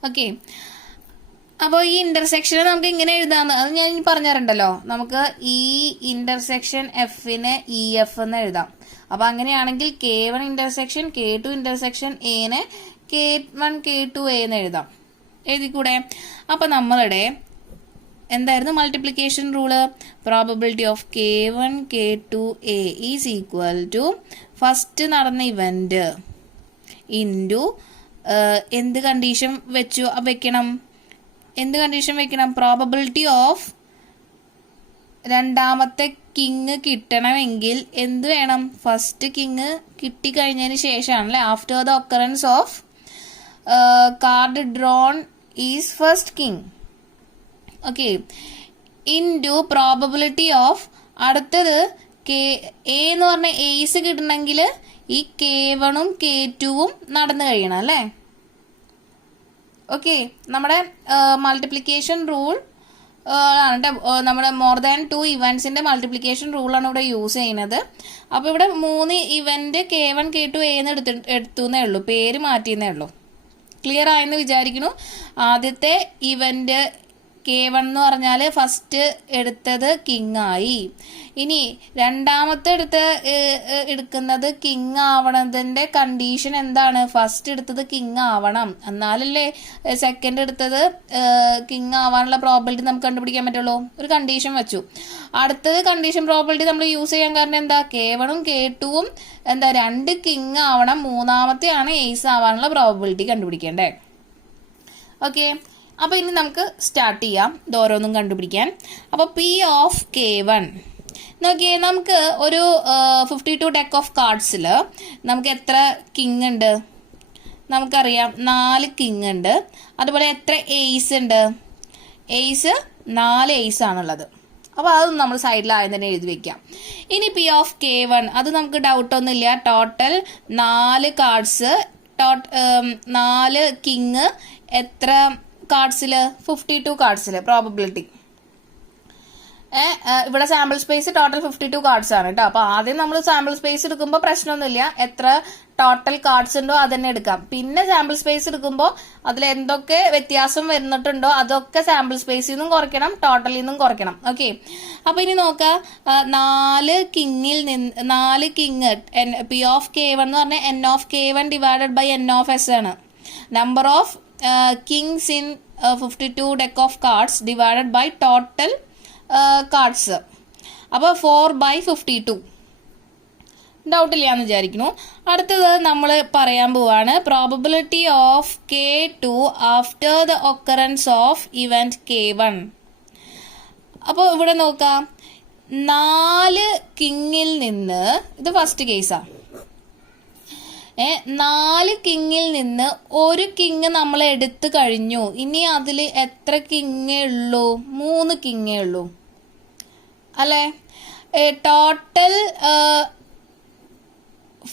ഓക്കെ, അപ്പോൾ ഈ ഇന്റർസെക്ഷനെ നമുക്ക് ഇങ്ങനെ എഴുതാന്ന് അത് ഞാൻ പറഞ്ഞിട്ടുണ്ടല്ലോ. നമുക്ക് ഈ ഇന്റർസെക്ഷൻ എഫിനെ EF എന്ന് എഴുതാം. അപ്പൊ അങ്ങനെയാണെങ്കിൽ K1 ഇന്റർസെക്ഷൻ K2 ഇന്റർസെക്ഷൻ എനെ K1 K2 എ എന്ന് എഴുതാം. എഴുതിക്കൂടെ? അപ്പൊ നമ്മളുടെ എന്തായിരുന്നു multiplication rule? Probability of K1 K2 A is equal to first നടന്ന ഇവന്റ് ഇൻറ്റു എന്ത് കണ്ടീഷൻ വെക്കണം? എന്ത് കണ്ടീഷൻ വെക്കണം? പ്രോബബിലിറ്റി ഓഫ് രണ്ടാമത്തെ കിങ് കിട്ടണമെങ്കിൽ എന്ത് വേണം? ഫസ്റ്റ് കിങ് കിട്ടിക്കഴിഞ്ഞതിന് ശേഷമാണല്ലേ, after the occurrence of card drawn is first king. Okay, into probability of അടുത്തത് എ എന്ന് പറഞ്ഞ എയ്സ് കിട്ടണമെങ്കിൽ ഈ K1 ഉം K2 ഉം നടന്നു കഴിയണം അല്ലേ. ഓക്കെ, നമ്മുടെ മൾട്ടിപ്ലിക്കേഷൻ റൂൾ ആണ് നമ്മുടെ മോർ ദാൻ 2 ഇവന്റ്സിന്റെ മൾട്ടിപ്ലിക്കേഷൻ റൂളാണ് ഇവിടെ യൂസ് ചെയ്യുന്നത്. അപ്പൊ ഇവിടെ 3 ഇവന്റ് K1 K2 എന്ന് എടുത്തുന്നേ ഉള്ളൂ, പേര് മാറ്റിയെന്നേ ഉള്ളൂ. ക്ലിയർ ആയെന്ന് വിചാരിക്കുന്നു. ആദ്യത്തെ ഇവന്റ് K1 എന്ന് പറഞ്ഞാൽ ഫസ്റ്റ് എടുത്തത് കിങ് ആയി. ഇനി രണ്ടാമത്തെ എടുക്കുന്നത് കിങ് ആവണതിന്റെ കണ്ടീഷൻ എന്താണ്? ഫസ്റ്റ് എടുത്തത് കിങ് ആവണം, എന്നാലല്ലേ സെക്കൻഡ് എടുത്തത് കിങ് ആവാനുള്ള പ്രോബിലിറ്റി നമുക്ക് കണ്ടുപിടിക്കാൻ പറ്റുള്ളൂ. ഒരു കണ്ടീഷൻ വെച്ചു. അടുത്തത് കണ്ടീഷൻ പ്രോബിലിറ്റി നമ്മൾ യൂസ് ചെയ്യാൻ കാരണം എന്താ? K1 ഉം K2 ഉം എന്താ 2 കിങ് ആവണം, മൂന്നാമത്തെയാണ് എയ്സ് ആവാനുള്ള പ്രോബിലിറ്റി കണ്ടുപിടിക്കേണ്ടേ. ഓക്കെ, അപ്പൊ ഇനി നമുക്ക് സ്റ്റാർട്ട് ചെയ്യാം ഇത് ഓരോന്നും കണ്ടുപിടിക്കാൻ. അപ്പൊ P ഓഫ് K1 നോക്കിയേ, നമുക്ക് ഒരു 52 ഡെക്ക് ഓഫ് കാർഡ്സിൽ നമുക്ക് എത്ര കിങ് ഉണ്ട്? നമുക്കറിയാം 4 കിങ് ഉണ്ട്. അതുപോലെ എത്ര എയ്സ് ഉണ്ട്? എയ്സ് 4 എയ്സ് ആണുള്ളത്. അപ്പോൾ അത് നമ്മൾ സൈഡിൽ ആദ്യം തന്നെ എഴുതി വെക്കാം. ഇനി P ഓഫ് K1 അത് നമുക്ക് ഡൗട്ടൊന്നുമില്ല. ടോട്ടൽ 4 കാർഡ്സ്, 4 കിങ്, എത്ര കാർഡ്സിൽ? 52 കാർഡ്സിൽ പ്രോബബിലിറ്റി. ഇവിടെ സാമ്പിൾ സ്പേസ് ടോട്ടൽ 52 കാർഡ്സ് ആണ് കേട്ടോ. അപ്പൊ ആദ്യം നമ്മൾ സാമ്പിൾ സ്പേസ് എടുക്കുമ്പോൾ പ്രശ്നമൊന്നുമില്ല, എത്ര ടോട്ടൽ കാർഡ്സ് ഉണ്ടോ അതന്നെ എടുക്കാം. പിന്നെ സാമ്പിൾ സ്പേസ് എടുക്കുമ്പോൾ അതിൽ എന്തൊക്കെ വ്യത്യാസം വരുന്നിട്ടുണ്ടോ അതൊക്കെ സാമ്പിൾ സ്പേസിൽ നിന്നും കുറയ്ക്കണം, ടോട്ടലിൽ നിന്നും കുറയ്ക്കണം. ഓക്കെ, അപ്പൊ ഇനി നോക്കാം. 4 കിങ് P ഓഫ് K1 എന്ന് പറഞ്ഞാൽ N of K1 divided by N of S ആണ്. Number of kings in 52 deck of cards divided by total cards. അപ്പോൾ 4/52. ഡൗട്ട് ഇല്ലാന്ന് വിചാരിക്കുന്നു. അടുത്തത് നമ്മൾ പറയാൻ പോവാണ് probability of K2 after the occurrence of event K1. അപ്പോൾ ഇവിടെ നോക്കാം, 4 കിങ്ങിൽ നിന്ന്, ഇത് ഫസ്റ്റ് കേസാ, 4 കിങ്ങിൽ നിന്ന് 1 കിങ് നമ്മൾ എടുത്തു കഴിഞ്ഞു. ഇനി അതിൽ എത്ര കിങ്ങേ ഉള്ളൂ? 3 കിങ്ങേ ഉള്ളൂ അല്ലേ. ടോട്ടൽ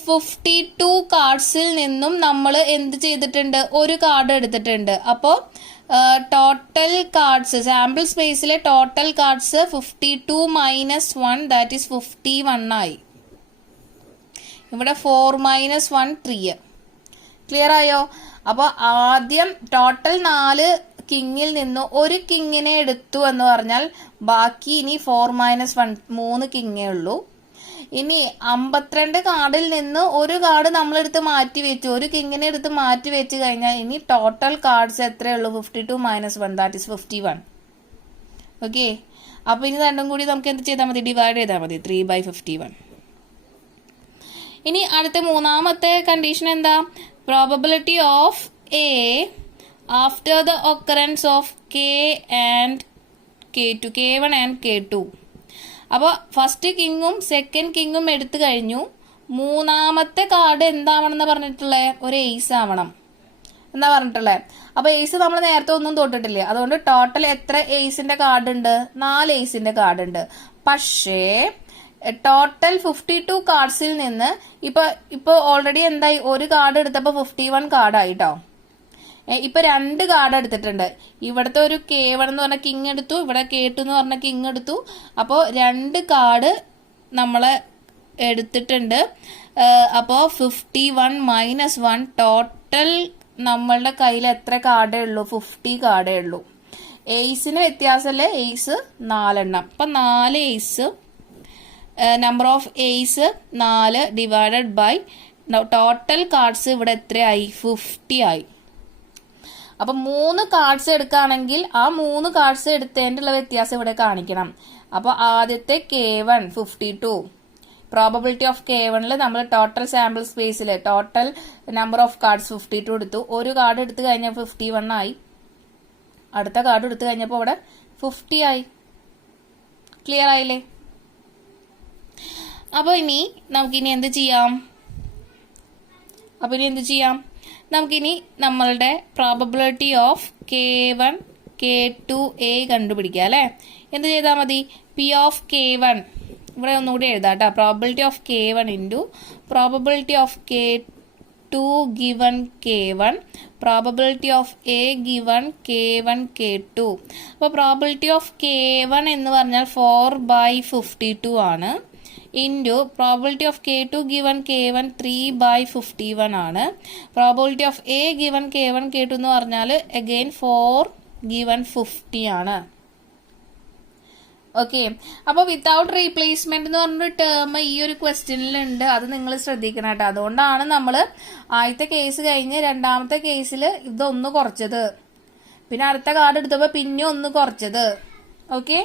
52 കാർഡ്സിൽ നിന്നും നമ്മൾ എന്ത് ചെയ്തിട്ടുണ്ട്? 1 കാർഡ് എടുത്തിട്ടുണ്ട്. അപ്പോൾ ടോട്ടൽ കാർഡ്സ് സാമ്പിൾ സ്പേസിലെ ടോട്ടൽ കാർഡ്സ് 52 - 1 ദാറ്റ് ഈസ് 51 ആയി. ഇവിടെ 4 - 1 3. ക്ലിയർ ആയോ? അപ്പോൾ ആദ്യം ടോട്ടൽ 4 കിങ്ങിൽ നിന്ന് ഒരു കിങ്ങിനെ എടുത്തു എന്ന് പറഞ്ഞാൽ ബാക്കി ഇനി 4 - 1 3 കിങ്ങേ ഉള്ളൂ. ഇനി 52 കാർഡിൽ നിന്ന് ഒരു കാർഡ് നമ്മളെടുത്ത് മാറ്റി വെച്ചു, ഒരു കിങ്ങിനെ എടുത്ത് മാറ്റി വെച്ച് കഴിഞ്ഞാൽ ഇനി ടോട്ടൽ കാർഡ്സ് എത്രയുള്ളൂ? 52 - 1 ദാറ്റ് ഇസ് 51. ഓക്കെ, അപ്പൊ ഇനി രണ്ടും കൂടി നമുക്ക് എന്ത് ചെയ്താൽ മതി? ഡിവൈഡ് ചെയ്താൽ മതി. 3/51. ഇനി അടുത്ത മൂന്നാമത്തെ കണ്ടീഷൻ എന്താ? Probability of A after the occurrence of K and K2, K1 and K2. അപ്പോൾ ഫസ്റ്റ് കിങ്ങും സെക്കൻഡ് കിങ്ങും എടുത്തു കഴിഞ്ഞു. മൂന്നാമത്തെ കാർഡ് എന്താവണമെന്ന് പറഞ്ഞിട്ടുള്ളത്? ഒരു എയ്സ് ആവണം എന്താ പറഞ്ഞിട്ടുള്ളത്. അപ്പൊ എയ്സ് നമ്മൾ നേരത്തെ ഒന്നും തൊട്ടിട്ടില്ല. അതുകൊണ്ട് ടോട്ടൽ എത്ര എയ്സിന്റെ കാർഡ് ഉണ്ട്? 4 എയ്സിന്റെ കാർഡ് ഉണ്ട്. പക്ഷേ ടോട്ടൽ 52 കാർഡ്സിൽ നിന്ന് ഇപ്പൊ ഓൾറെഡി എന്തായി? ഒരു കാർഡ് എടുത്തപ്പോ 51 കാർഡായിട്ടോ. ഇപ്പൊ 2 കാർഡ് എടുത്തിട്ടുണ്ട്. ഇവിടുത്തെ ഒരു K1 എന്ന് പറഞ്ഞ കിങ് എടുത്തു, ഇവിടെ K2 എന്ന് പറഞ്ഞ കിങ് എടുത്തു. അപ്പോ 2 കാർഡ് നമ്മള് എടുത്തിട്ടുണ്ട്. അപ്പോ 51 - 1 ടോട്ടൽ നമ്മളുടെ കയ്യിൽ എത്ര കാർഡേ ഉള്ളൂ? 50 കാർഡേ ഉള്ളൂ. എയ്സിന് വ്യത്യാസമല്ലേ? എയ്സ് 4 എണ്ണം. അപ്പൊ 4 ace, number of ace 4 divided by total cards ഇവിടെ എത്രയായി? 50 ആയി. അപ്പൊ 3 കാർഡ്സ് എടുക്കുകയാണെങ്കിൽ ആ 3 കാർഡ്സ് എടുത്തതിൻ്റെ ഉള്ള വ്യത്യാസം ഇവിടെ കാണിക്കണം. അപ്പൊ ആദ്യത്തെ K1 52, പ്രോബബിലിറ്റി ഓഫ് K1 നമ്മൾ ടോട്ടൽ സാമ്പിൾ സ്പേസിൽ ടോട്ടൽ നമ്പർ ഓഫ് കാർഡ്സ് 52 എടുത്തു. ഒരു കാർഡ് എടുത്തു കഴിഞ്ഞാൽ 51 ആയി. അടുത്ത കാർഡ് എടുത്തു കഴിഞ്ഞപ്പോൾ ഇവിടെ 50 ആയി. ക്ലിയർ ആയില്ലേ? അപ്പൊ ഇനി നമുക്കിനി എന്ത് ചെയ്യാം? നമുക്കിനി നമ്മളുടെ probability of K1 K2 A കണ്ടുപിടിക്കാം അല്ലെ. എന്ത് ചെയ്താൽ മതി? P ഓഫ് K1 ഇവിടെ ഒന്നുകൂടി എഴുതാം കേട്ടോ. Probability of K1 into probability of K2 given K1, probability of A given K1 K2. അപ്പോൾ പ്രോബബിലിറ്റി ഓഫ് K1 എന്ന് പറഞ്ഞാൽ 4/52 ആണ്. Into probability of K2 given K1 3/51 ആണ്. Probability of A given K1 K2 എന്ന് പറഞ്ഞാൽ അഗെയിൻ 4 ഗിവൺ 50 ആണ്. Okay, അപ്പൊ without replacement എന്ന് പറഞ്ഞൊരു ടേം ഈ ഒരു ക്വസ്റ്റ്യനിലുണ്ട്. അത് നിങ്ങൾ ശ്രദ്ധിക്കണം കേട്ടോ. അതുകൊണ്ടാണ് നമ്മൾ ആദ്യത്തെ കേസ് കഴിഞ്ഞ് രണ്ടാമത്തെ കേസിൽ ഇതൊന്ന് കുറച്ചത്, പിന്നെ അടുത്ത കാർഡ് എടുത്തപ്പോൾ പിന്നെ ഒന്ന് കുറച്ചത്. ഓക്കെ,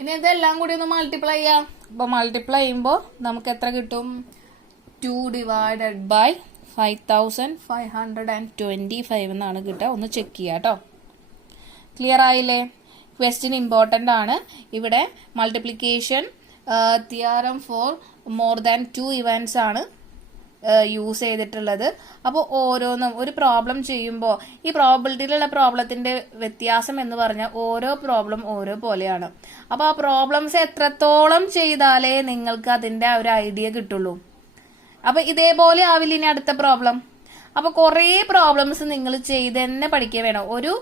ഇനി ഇതെല്ലാം കൂടി ഒന്ന് മൾട്ടിപ്ലൈ ചെയ്യാം. അപ്പൊ മൾട്ടിപ്ലൈ ചെയ്യുമ്പോൾ നമുക്ക് എത്ര കിട്ടും? 2 ഡിവൈഡഡ് ബൈ 5525 എന്നാണ് കിട്ടുക. ഒന്ന് ചെക്ക് ചെയ്യാം കേട്ടോ. ക്ലിയർ ആയില്ലേ? ക്വസ്റ്റ്യൻ ഇമ്പോർട്ടൻ്റ് ആണ്. ഇവിടെ multiplication theorem four more than 2 events ആണ് യൂസ് ചെയ്തിട്ടുള്ളത്. അപ്പോൾ ഓരോന്നും ഒരു പ്രോബ്ലം ചെയ്യുമ്പോൾ ഈ പ്രോബിലിറ്റിയിലുള്ള പ്രോബ്ലത്തിന്റെ വ്യത്യാസം എന്ന് പറഞ്ഞാൽ ഓരോ പ്രോബ്ലം ഓരോ പോലെയാണ്. അപ്പോൾ ആ പ്രോബ്ലംസ് എത്രത്തോളം ചെയ്താലേ നിങ്ങൾക്ക് അതിന്റെ ഒരു ഐഡിയ കിട്ടുള്ളൂ. അപ്പൊ ഇതേപോലെ ആവില്ല ഇനി അടുത്ത പ്രോബ്ലം. അപ്പൊ കുറേ പ്രോബ്ലംസ് നിങ്ങൾ ചെയ്ത് തന്നെ പഠിക്കുക വേണം. ഒരു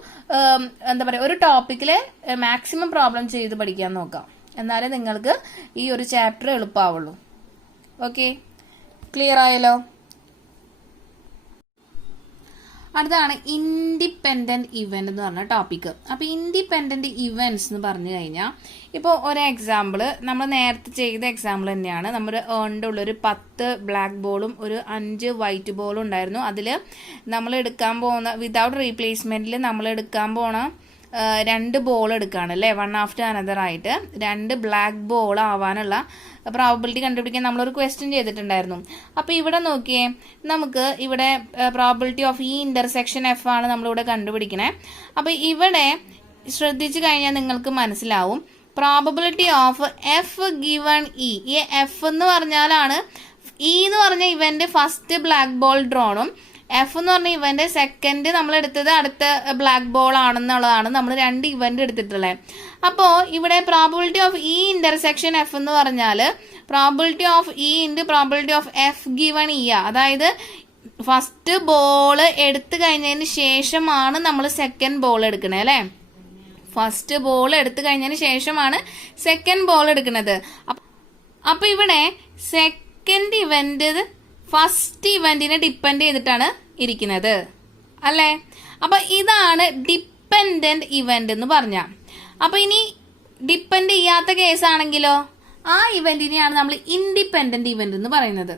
എന്താ പറയുക, ഒരു ടോപ്പിക്കിലെ മാക്സിമം പ്രോബ്ലം ചെയ്ത് പഠിക്കാൻ നോക്കാം. എന്നാലേ നിങ്ങൾക്ക് ഈ ഒരു ചാപ്റ്റർ എളുപ്പമാവുള്ളൂ. ഓക്കെ, ക്ലിയർ ആയല്ലോ? അടുത്താണ് ഇൻഡിപെൻഡന്റ് ഇവന്റ് എന്ന് പറഞ്ഞ ടോപ്പിക്. അപ്പൊ ഇൻഡിപെൻഡന്റ് ഇവന്റ്സ് എന്ന് പറഞ്ഞു കഴിഞ്ഞാൽ ഇപ്പോൾ ഒരു എക്സാമ്പിൾ നമ്മൾ നേരത്തെ ചെയ്ത എക്സാമ്പിൾ തന്നെയാണ്. നമ്മുടെ ഏണിൻ്റെ ഉള്ളൊരു 10 ബ്ലാക്ക് ബോളും ഒരു 5 വൈറ്റ് ബോളും ഉണ്ടായിരുന്നു. അതിൽ നമ്മൾ എടുക്കാൻ പോകുന്ന വിതൗട്ട് റീപ്ലേസ്മെന്റിൽ നമ്മൾ എടുക്കാൻ പോണ 2 ബോൾ എടുക്കുകയാണ് അല്ലേ, വൺ ആഫ്റ്റർ അനദർ ആയിട്ട് 2 ബ്ലാക്ക് ബോൾ ആവാനുള്ള പ്രോബബിലിറ്റി കണ്ടുപിടിക്കാൻ നമ്മളൊരു ക്വസ്റ്റ്യൻ ചെയ്തിട്ടുണ്ടായിരുന്നു. അപ്പോൾ ഇവിടെ നോക്കിയേ, നമുക്ക് ഇവിടെ പ്രോബബിലിറ്റി ഓഫ് ഈ ഇന്റർസെക്ഷൻ എഫ് ആണ് നമ്മളിവിടെ കണ്ടുപിടിക്കണേ. അപ്പോൾ ഇവിടെ ശ്രദ്ധിച്ചു കഴിഞ്ഞാൽ നിങ്ങൾക്ക് മനസ്സിലാവും probability of F given E. ഈ എഫ് എന്ന് പറഞ്ഞാലാണ് ഇ എന്ന് പറഞ്ഞ ഇവന്റെ ഫസ്റ്റ് ബ്ലാക്ക് ബോൾ ഡ്രോണും എഫ് എന്ന് പറഞ്ഞ ഇവന്റെ സെക്കൻഡ് നമ്മൾ എടുത്തത് അടുത്ത ബ്ലാക്ക് ബോൾ ആണെന്നുള്ളതാണ് നമ്മൾ 2 ഇവന്റ് എടുത്തിട്ടുള്ളത്. അപ്പോൾ ഇവിടെ probability of E intersection F എന്ന് പറഞ്ഞാൽ probability of E into probability of F given E. അതായത് ഫസ്റ്റ് ബോൾ എടുത്തു കഴിഞ്ഞതിന് ശേഷമാണ് നമ്മൾ സെക്കൻഡ് ബോൾ എടുക്കണേ അല്ലേ. ഫസ്റ്റ് ബോൾ എടുത്തു കഴിഞ്ഞതിന് ശേഷമാണ് സെക്കൻഡ് ബോൾ എടുക്കുന്നത്. അപ്പൊ ഇവിടെ സെക്കൻഡ് ഇവന്റ് ഫസ്റ്റ് ഇവന്റിനെ ഡിപ്പെൻഡ് ചെയ്തിട്ടാണ് ഇരിക്കുന്നത് അല്ലേ. അപ്പൊ ഇതാണ് ഡിപ്പെൻഡന്റ് ഇവന്റ് എന്ന് പറഞ്ഞ. അപ്പൊ ഇനി ഡിപ്പെൻഡ് ചെയ്യാത്ത കേസാണെങ്കിലോ ആ ഇവന്റിനെയാണ് നമ്മൾ ഇൻഡിപെൻഡന്റ് ഇവന്റ് എന്ന് പറയുന്നത്.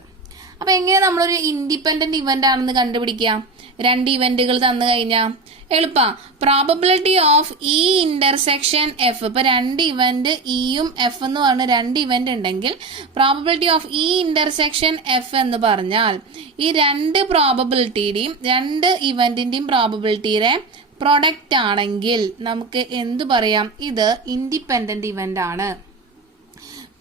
അപ്പൊ എങ്ങനെ നമ്മളൊരു ഇൻഡിപെൻഡന്റ് ഇവന്റ് ആണെന്ന് കണ്ടുപിടിക്കാം? 2 ഇവന്റുകൾ തന്നു കഴിഞ്ഞാൽ എളുപ്പ. Probability of E intersection F. ഇപ്പൊ 2 ഇവന്റ് ഇയും എഫ് എന്ന് പറഞ്ഞ 2 ഇവന്റ് ഉണ്ടെങ്കിൽ probability of E intersection F എന്ന് പറഞ്ഞാൽ ഈ 2 പ്രോബബിലിറ്റിയുടെയും 2 ഇവന്റിന്റെയും പ്രോബബിലിറ്റിയുടെ പ്രൊഡക്റ്റ് ആണെങ്കിൽ നമുക്ക് എന്തു പറയാം? ഇത് ഇൻഡിപെൻഡന്റ് ഇവന്റ് ആണ്.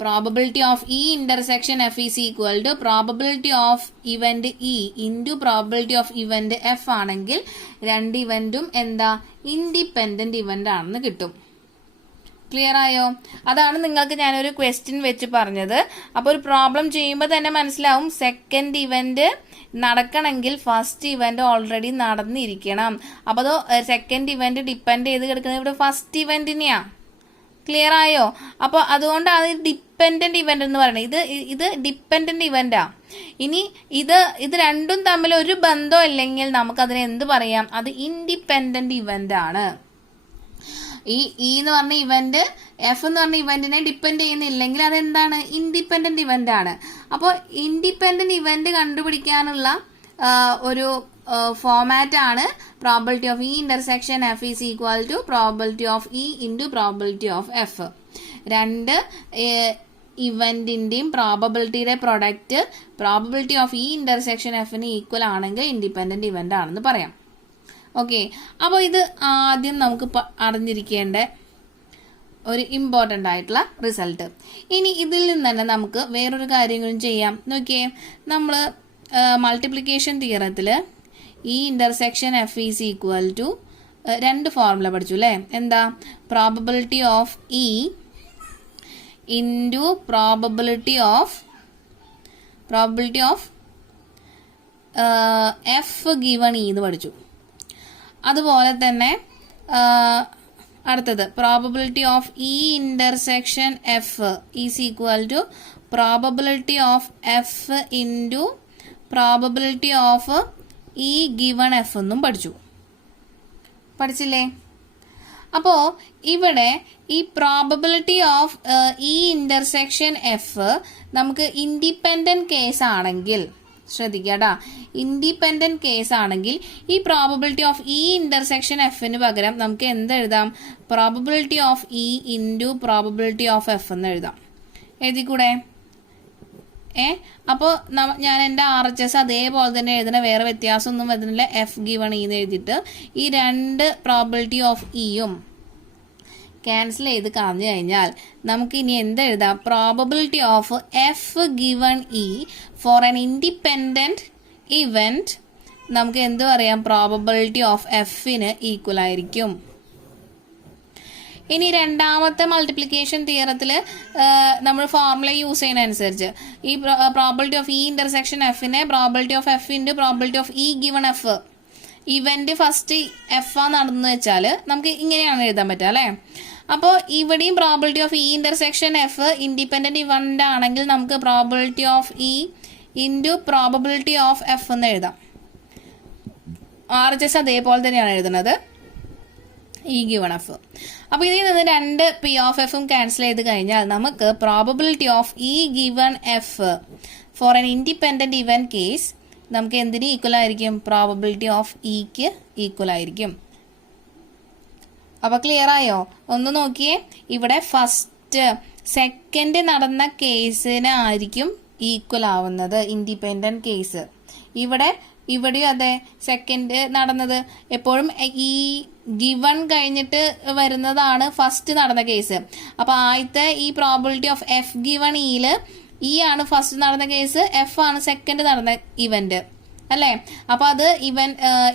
Probability of E intersection F is equal to probability of event E into probability of event F ആണെങ്കിൽ 2 ഇവന്റും എന്താ ഇൻഡിപെൻഡന്റ് ഇവന്റ് ആണെന്ന് കിട്ടും. ക്ലിയർ ആയോ? അതാണ് നിങ്ങൾക്ക് ഞാനൊരു ക്വസ്റ്റ്യൻ വെച്ച് പറഞ്ഞത്. അപ്പോൾ ഒരു പ്രോബ്ലം ചെയ്യുമ്പോൾ തന്നെ മനസ്സിലാവും സെക്കൻഡ് ഇവന്റ് നടക്കണമെങ്കിൽ ഫസ്റ്റ് ഇവന്റ് ഓൾറെഡി നടന്നിരിക്കണം. അപ്പോൾ സെക്കൻഡ് ഇവന്റ് ഡിപ്പെൻഡ് ചെയ്ത് കിടക്കുന്നത് ഇവിടെ ഫസ്റ്റ് ഇവന്റിനെയാ. ക്ലിയർ ആയോ? അപ്പോൾ അതുകൊണ്ടാണ് ഡിപ്പെൻഡന്റ് ഇവന്റ് എന്ന് പറയുന്നത്. ഇത് ഡിപ്പെൻഡന്റ് ഇവന്റാ. ഇനി ഇത് രണ്ടും തമ്മിൽ ഒരു ബന്ധം ഇല്ലെങ്കിൽ നമുക്ക് അതിനെ എന്ത് പറയാം? അത് ഇൻഡിപെൻഡന്റ് ഇവന്റ് ആണ്. ഈ എന്ന് പറഞ്ഞ ഇവന്റ് എഫ് എന്ന് പറഞ്ഞ ഇവന്റിനെ ഡിപ്പെൻഡ് ചെയ്യുന്നില്ലെങ്കിൽ അതെന്താണ്? ഇൻഡിപെൻഡന്റ് ഇവന്റ് ആണ്. അപ്പോൾ ഇൻഡിപെൻഡന്റ് ഇവന്റ് കണ്ടുപിടിക്കാനുള്ള ഒരു ഫോമാറ്റ് ആണ് probability of E intersection F is equal to probability of E into probability of F. 2 ഇവന്റിന്റെയും പ്രോബബിലിറ്റിയുടെ product probability of E intersection എഫിന് ഈക്വൽ ആണെങ്കിൽ ഇൻഡിപെൻഡന്റ് ഇവന്റ് ആണെന്ന് പറയാം. ഓക്കെ, അപ്പോൾ ഇത് ആദ്യം നമുക്ക് അറിഞ്ഞിരിക്കേണ്ട ഒരു ഇമ്പോർട്ടൻ്റ് ആയിട്ടുള്ള റിസൾട്ട്. ഇനി ഇതിൽ നിന്ന് തന്നെ നമുക്ക് വേറൊരു കാര്യങ്ങളും ചെയ്യാം. നോക്കിയേ, നമ്മൾ മൾട്ടിപ്ലിക്കേഷൻ തിയറത്തിൽ E intersection F is equal to 2 formula പഠിച്ചു അല്ലേ? എന്താ? Probability of E into probability of F given E എന്ന് പഠിച്ചു. അതുപോലെ തന്നെ അടുത്തത് probability of E intersection F is equal to probability of F into probability of E given F എന്നും പഠിച്ചില്ലേ? അപ്പോൾ ഇവിടെ ഈ probability of E intersection F നമുക്ക് ഇൻഡിപെൻഡന്റ് കേസ് ആണെങ്കിൽ ശ്രദ്ധിക്കാട്ടാ, ഇൻഡിപെൻഡന്റ് കേസ് ആണെങ്കിൽ ഈ പ്രോബബിലിറ്റി ഓഫ് ഇ ഇന്റർസെക്ഷൻ എഫിന് പകരം നമുക്ക് എന്തെഴുതാം? Probability of E into probability of F എന്ന് എഴുതാം. എഴുതിക്കൂടെ? അപ്പോൾ ഞാൻ എൻ്റെ RHS അതേപോലെ തന്നെ എഴുതണ, വേറെ വ്യത്യാസമൊന്നും വരുന്നില്ല. എഫ് ഗിവൺ ഇ എന്ന് എഴുതിയിട്ട് ഈ 2 പ്രോബബിലിറ്റി ഓഫ് ഇയും ക്യാൻസൽ ചെയ്ത് കളഞ്ഞു കഴിഞ്ഞാൽ നമുക്ക് ഇനി എന്തെഴുതാം? Probability of F given E for an independent event നമുക്ക് എന്ത് പറയാം? പ്രോബബിലിറ്റി ഓഫ് എഫിന് ഈക്വൽ ആയിരിക്കും. ഇനി രണ്ടാമത്തെ മൾട്ടിപ്ലിക്കേഷൻ തിയറത്തിൽ നമ്മൾ ഫോർമുല യൂസ് ചെയ്യുന്ന അനുസരിച്ച് ഈ പ്രോബബിലിറ്റി ഓഫ് ഇ ഇന്റർസെക്ഷൻ എഫിനെ probability of F into probability of E given F, event first F ആ നടന്നു വെച്ചാൽ നമുക്ക് ഇങ്ങനെയാണ് എഴുതാൻ പറ്റുക അല്ലേ? അപ്പോൾ ഇവിടെയും probability of E intersection F independent event ആണെങ്കിൽ നമുക്ക് probability of E into probability of F എന്ന് എഴുതാം. RHS അതേപോലെ തന്നെയാണ് എഴുതുന്നത്, ഇ ഗിവൺ എഫ്. അപ്പോൾ ഇതിൽ നിന്ന് 2 പി ഓഫ് എഫും ക്യാൻസൽ ചെയ്ത് കഴിഞ്ഞാൽ നമുക്ക് probability of E given F four an independent event case നമുക്ക് എന്തിന് ഈക്വൽ ആയിരിക്കും? പ്രോബബിലിറ്റി ഓഫ് ഇക്ക് ഈക്വൽ ആയിരിക്കും. അപ്പോൾ ക്ലിയർ ആയോ? ഒന്ന് നോക്കിയേ, ഇവിടെ ഫസ്റ്റ് സെക്കൻഡ് നടന്ന കേസിന് ആയിരിക്കും ഈക്വൽ ആവുന്നത് ഇൻഡിപെൻഡന്റ് കേസ്. ഇവിടെയും അതെ, സെക്കൻഡ് നടന്നത് എപ്പോഴും ഈ ഗിവൺ കഴിഞ്ഞിട്ട് വരുന്നതാണ് ഫസ്റ്റ് നടന്ന കേസ്. അപ്പോൾ ആദ്യത്തെ ഈ പ്രോബബിലിറ്റി ഓഫ് എഫ് ഗിവൺ ഇയിൽ ഇ ആണ് ഫസ്റ്റ് നടന്ന കേസ്, എഫ് ആണ് സെക്കൻഡ് നടന്ന ഇവന്റ് അല്ലേ? അപ്പോൾ അത്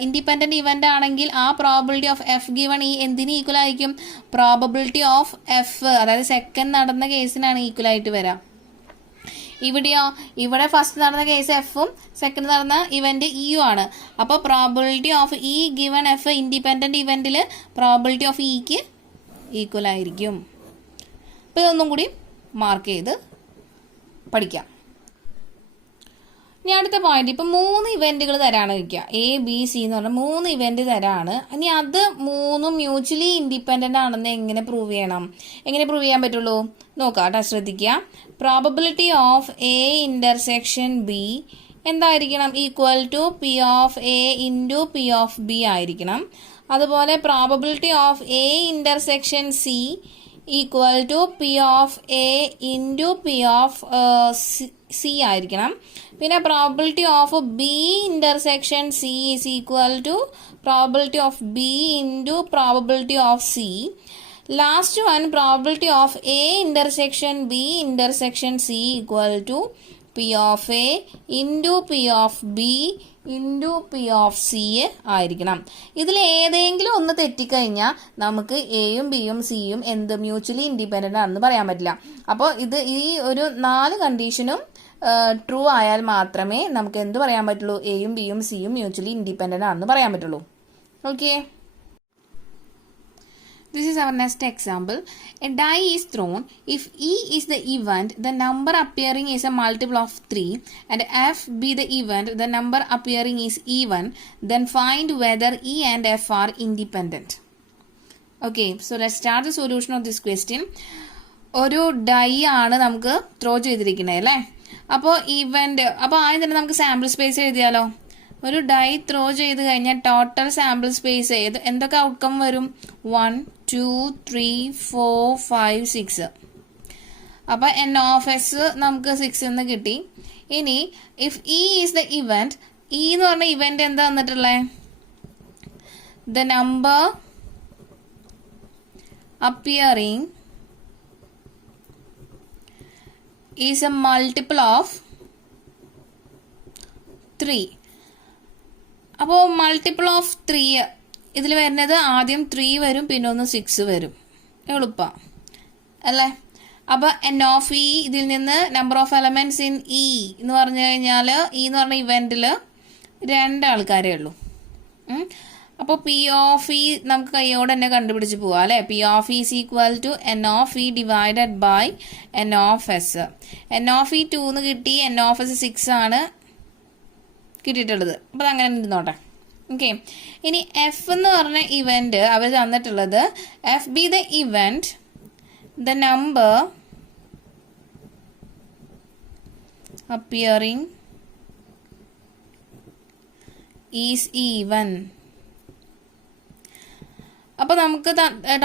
ഇൻഡിപെൻഡന്റ് ഇവന്റ് ആണെങ്കിൽ ആ probability of F given E എന്തിന് ഈക്വൽ ആയിരിക്കും? പ്രോബബിലിറ്റി ഓഫ് എഫ്, അതായത് സെക്കൻഡ് നടന്ന കേസിനാണ് ഈക്വൽ ആയിട്ട് വരാം. ഇവിടെയോ, ഇവിടെ ഫസ്റ്റ് നടന്ന കേസ് എഫും സെക്കൻഡ് നടന്ന ഇവന്റ് ഇയും ആണ്. അപ്പോൾ probability of E given F independent ഇവന്റിൽ പ്രോബബിലിറ്റി ഓഫ് ഇക്ക് ഈക്വൽ ആയിരിക്കും. അപ്പോൾ ഇതൊന്നും കൂടി മാർക്ക് ചെയ്ത് പഠിക്കാം. ഇനി അടുത്ത പോയിന്റ്, ഇപ്പം 3 ഇവന്റുകൾ തരാണ് വയ്ക്കുക, എ ബി സി എന്ന് പറഞ്ഞാൽ 3 ഇവന്റ് തരാണ്. ഇനി അത് 3 മ്യൂച്വലി ഇൻഡിപെൻഡന്റ് ആണെന്ന് എങ്ങനെ പ്രൂവ് ചെയ്യണം? എങ്ങനെ പ്രൂവ് ചെയ്യാൻ പറ്റുള്ളൂ നോക്കാം കേട്ടോ, ശ്രദ്ധിക്കുക. Probability of A intersection B എന്തായിരിക്കണം? Equal to P of A into P of B ആയിരിക്കണം. അതുപോലെ probability of A intersection C equal to P of A into P of C ആയിരിക്കണം. പിന്നെ probability of B intersection C is equal to probability of B into probability of C. Last one, probability of A intersection B intersection C equal to P of A into P of B into P of C ആയിരിക്കണം. ഇതിൽ ഏതെങ്കിലും ഒന്ന് തെറ്റിക്കഴിഞ്ഞാൽ നമുക്ക് എയും ബിയും സിയും എന്ത് mutually independent ആണെന്ന് പറയാൻ പറ്റില്ല. അപ്പോൾ ഈ ഒരു 4 കണ്ടീഷനും ട്രൂ ആയാൽ മാത്രമേ നമുക്ക് എന്ത് പറയാൻ പറ്റുള്ളൂ? എയും ബിയും സിയും മ്യൂച്വലി ഇൻഡിപെൻഡൻ്റ് ആണെന്ന് പറയാൻ പറ്റുള്ളൂ. Okay, this is our next example. A die is thrown. If E is the event, the number appearing is a multiple of 3, and F be the event, the number appearing is even. Then find whether E and F are independent. Okay, so let's start the solution of this question. ഒരു dye ആണ് നമുക്ക് throw ചെയ്തിരിക്കുന്നത് അല്ലേ? അപ്പോൾ ആദ്യം തന്നെ നമുക്ക് sample space എഴുതിയാലോ. ഒരു ഡൈ ത്രോ ചെയ്ത് കഴിഞ്ഞാൽ ടോട്ടൽ സാമ്പിൾ സ്പേസ് എന്തൊക്കെ ഔട്ട്കം വരും? 1 2 3 4 5 6. അപ്പോൾ എൻ ഓഫ് എസ് നമുക്ക് 6 എന്ന് കിട്ടി. ഇനി if E is the event, E എന്ന് പറഞ്ഞ ഇവന്റ് എന്താ തന്നിട്ടുള്ളത്? The number appearing is A multiple of 3. അപ്പോൾ മൾട്ടിപ്പിൾ ഓഫ് 3 ഇതിൽ വരുന്നത് ആദ്യം 3 വരും, പിന്നെ ഒന്ന് 6 വരും. എളുപ്പം അല്ലേ? അപ്പോൾ എൻ ഓഫ് ഇ, ഇതിൽ നിന്ന് number of elements in E എന്ന് പറഞ്ഞു കഴിഞ്ഞാൽ ഇ എന്ന് പറഞ്ഞ ഇവന്റിൽ 2 ആൾക്കാരേ ഉള്ളൂ. അപ്പോൾ പി ഓഫ് ഇ നമുക്ക് കൈയോടെ തന്നെ കണ്ടുപിടിച്ച് പോവാം അല്ലേ? P of E is equal to N of E divided by N of S. N of E 2 എന്ന് കിട്ടി, എൻ ഓഫ് എസ് 6 ആണ് കിട്ടിയിട്ടുള്ളത്. അപ്പോൾ അങ്ങനെ ഇരുന്നോട്ടെ. ഓക്കെ, ഇനി എഫ് എന്ന് പറഞ്ഞ ഇവന്റ് അവർ തന്നിട്ടുള്ളത് F B the event, the number appearing is even. അപ്പോൾ നമുക്ക്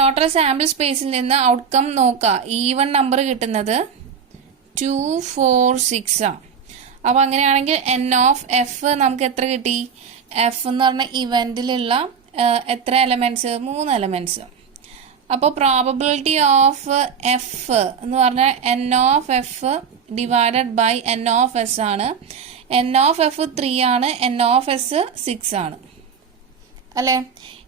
ടോട്ടൽ സാമ്പിൾ സ്പേസിൽ നിന്ന് ഔട്ട്കം നോക്കാം. ഈവൻ നമ്പർ കിട്ടുന്നത് 2 4 6 ആണ്. അപ്പോൾ അങ്ങനെയാണെങ്കിൽ എൻ ഓഫ് എഫ് നമുക്ക് എത്ര കിട്ടി? എഫ് എന്ന് പറഞ്ഞ ഇവന്റിലുള്ള എത്ര എലമെന്റ്സ്? 3 എലമെന്റ്സ്. അപ്പോൾ പ്രോബബിലിറ്റി ഓഫ് എഫ് എന്ന് പറഞ്ഞാൽ N of F divided by N of S ആണ്. എൻ ഓഫ് എഫ് 3 ആണ്, എൻ ഓഫ് എസ് 6 ആണ് അല്ലേ?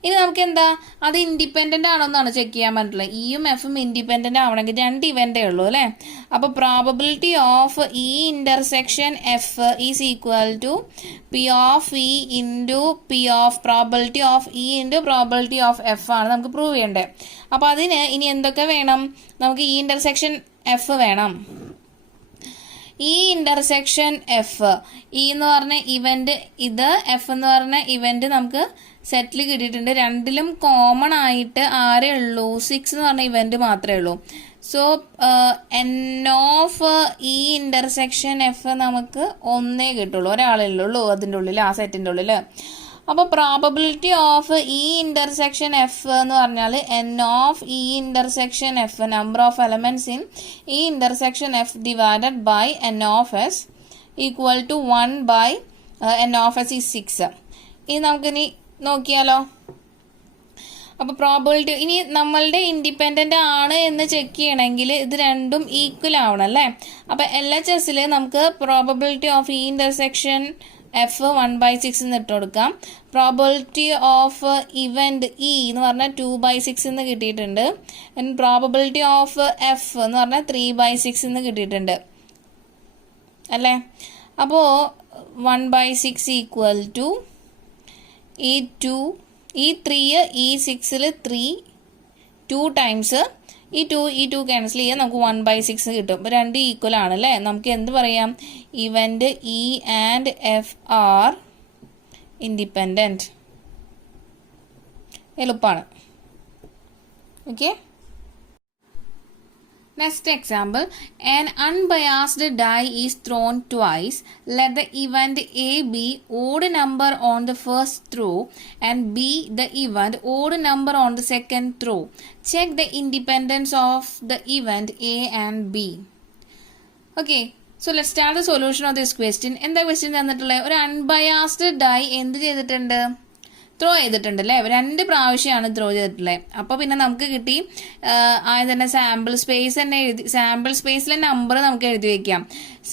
ഇനി നമുക്ക് എന്താ അത് ഇൻഡിപെൻഡന്റ് ആണോ എന്നാണ് ചെക്ക് ചെയ്യാൻ പറ്റുള്ളത്. ഇയും എഫും ഇൻഡിപെൻഡന്റ് ആവണമെങ്കിൽ 2 ഇവന്റേ ഉള്ളൂ അല്ലേ? അപ്പോൾ probability of E intersection F is equal to P of E into P of probability of E into probability of F ആണ് നമുക്ക് പ്രൂവ് ചെയ്യേണ്ടത്. അപ്പോൾ അതിന് ഇനി എന്തൊക്കെ വേണം? നമുക്ക് ഇ ഇന്റർസെക്ഷൻ എഫ് വേണം. ഇ ഇന്റർസെക്ഷൻ എഫ്, ഇ എന്ന് പറഞ്ഞ ഇവന്റ് ഇത്, എഫ് എന്ന് പറഞ്ഞ ഇവന്റ് നമുക്ക് സെറ്റിൽ കിട്ടിയിട്ടുണ്ട്. രണ്ടിലും കോമൺ ആയിട്ട് ആരേ ഉള്ളൂ? 6 എന്ന് പറഞ്ഞ ഇവന്റ് മാത്രമേ ഉള്ളൂ. So N of E intersection F നമുക്ക് 1 കിട്ടുള്ളൂ, ഒരാളല്ലേ ഉള്ളൂ അതിൻ്റെ ഉള്ളിൽ, ആ സെറ്റിൻ്റെ ഉള്ളിൽ. അപ്പോൾ probability of E intersection F എന്ന് പറഞ്ഞാൽ N of E intersection F, number of elements in E intersection F divided by N of S equal to 1 by N of S is 6. ഇനി നമുക്കിനി നോക്കിയാലോ. അപ്പോൾ പ്രോബബിലിറ്റി ഇനി നമ്മളുടെ ഇൻഡിപെൻഡന്റ് ആണ് എന്ന് ചെക്ക് ചെയ്യണമെങ്കിൽ ഇത് രണ്ടും ഈക്വൽ ആവണം അല്ലേ? അപ്പോൾ LHSൽ നമുക്ക് probability of E intersection F 1/6 എന്ന് ഇട്ട് കൊടുക്കാം. പ്രോബബിലിറ്റി ഓഫ് ഇവന്റ് ഇ എന്ന് പറഞ്ഞാൽ 2/6 എന്ന് കിട്ടിയിട്ടുണ്ട്. പ്രോബബിലിറ്റി ഓഫ് എഫ് എന്ന് പറഞ്ഞാൽ 3/6 എന്ന് കിട്ടിയിട്ടുണ്ട് അല്ലേ? അപ്പോൾ 1/6 ഈക്വൽ ടു ഈ 3 ഈ 6ൽ 3 2 ടൈംസ് ഈ ടു ക്യാൻസൽ ചെയ്യാൻ നമുക്ക് 1/6 കിട്ടും. അപ്പോൾ 2 ഈക്വൽ ആണ് അല്ലേ. നമുക്ക് എന്ത് പറയാം? Event E and F R independent. എളുപ്പമാണ്. Okay. Next example, an unbiased die is thrown twice. Let the event A be odd number on the first throw and B the event odd number on the second throw. Check the independence of the event A and B. Okay, so let's start the solution of this question. എന്താ question തന്നിട്ടുള്ളത്? ഒരു unbiased die എന്ത് ചെയ്തിട്ടുണ്ട്? Throw ചെയ്തിട്ടുണ്ടല്ലേ. 2 പ്രാവശ്യമാണ് throw ചെയ്തിട്ടുള്ളത്. അപ്പോൾ പിന്നെ നമുക്ക് കിട്ടി ആദ്യം തന്നെ സാമ്പിൾ സ്പേസ് തന്നെ എഴുതി, സാമ്പിൾ സ്പേസിലെ നമ്പർ നമുക്ക് എഴുതി വെക്കാം.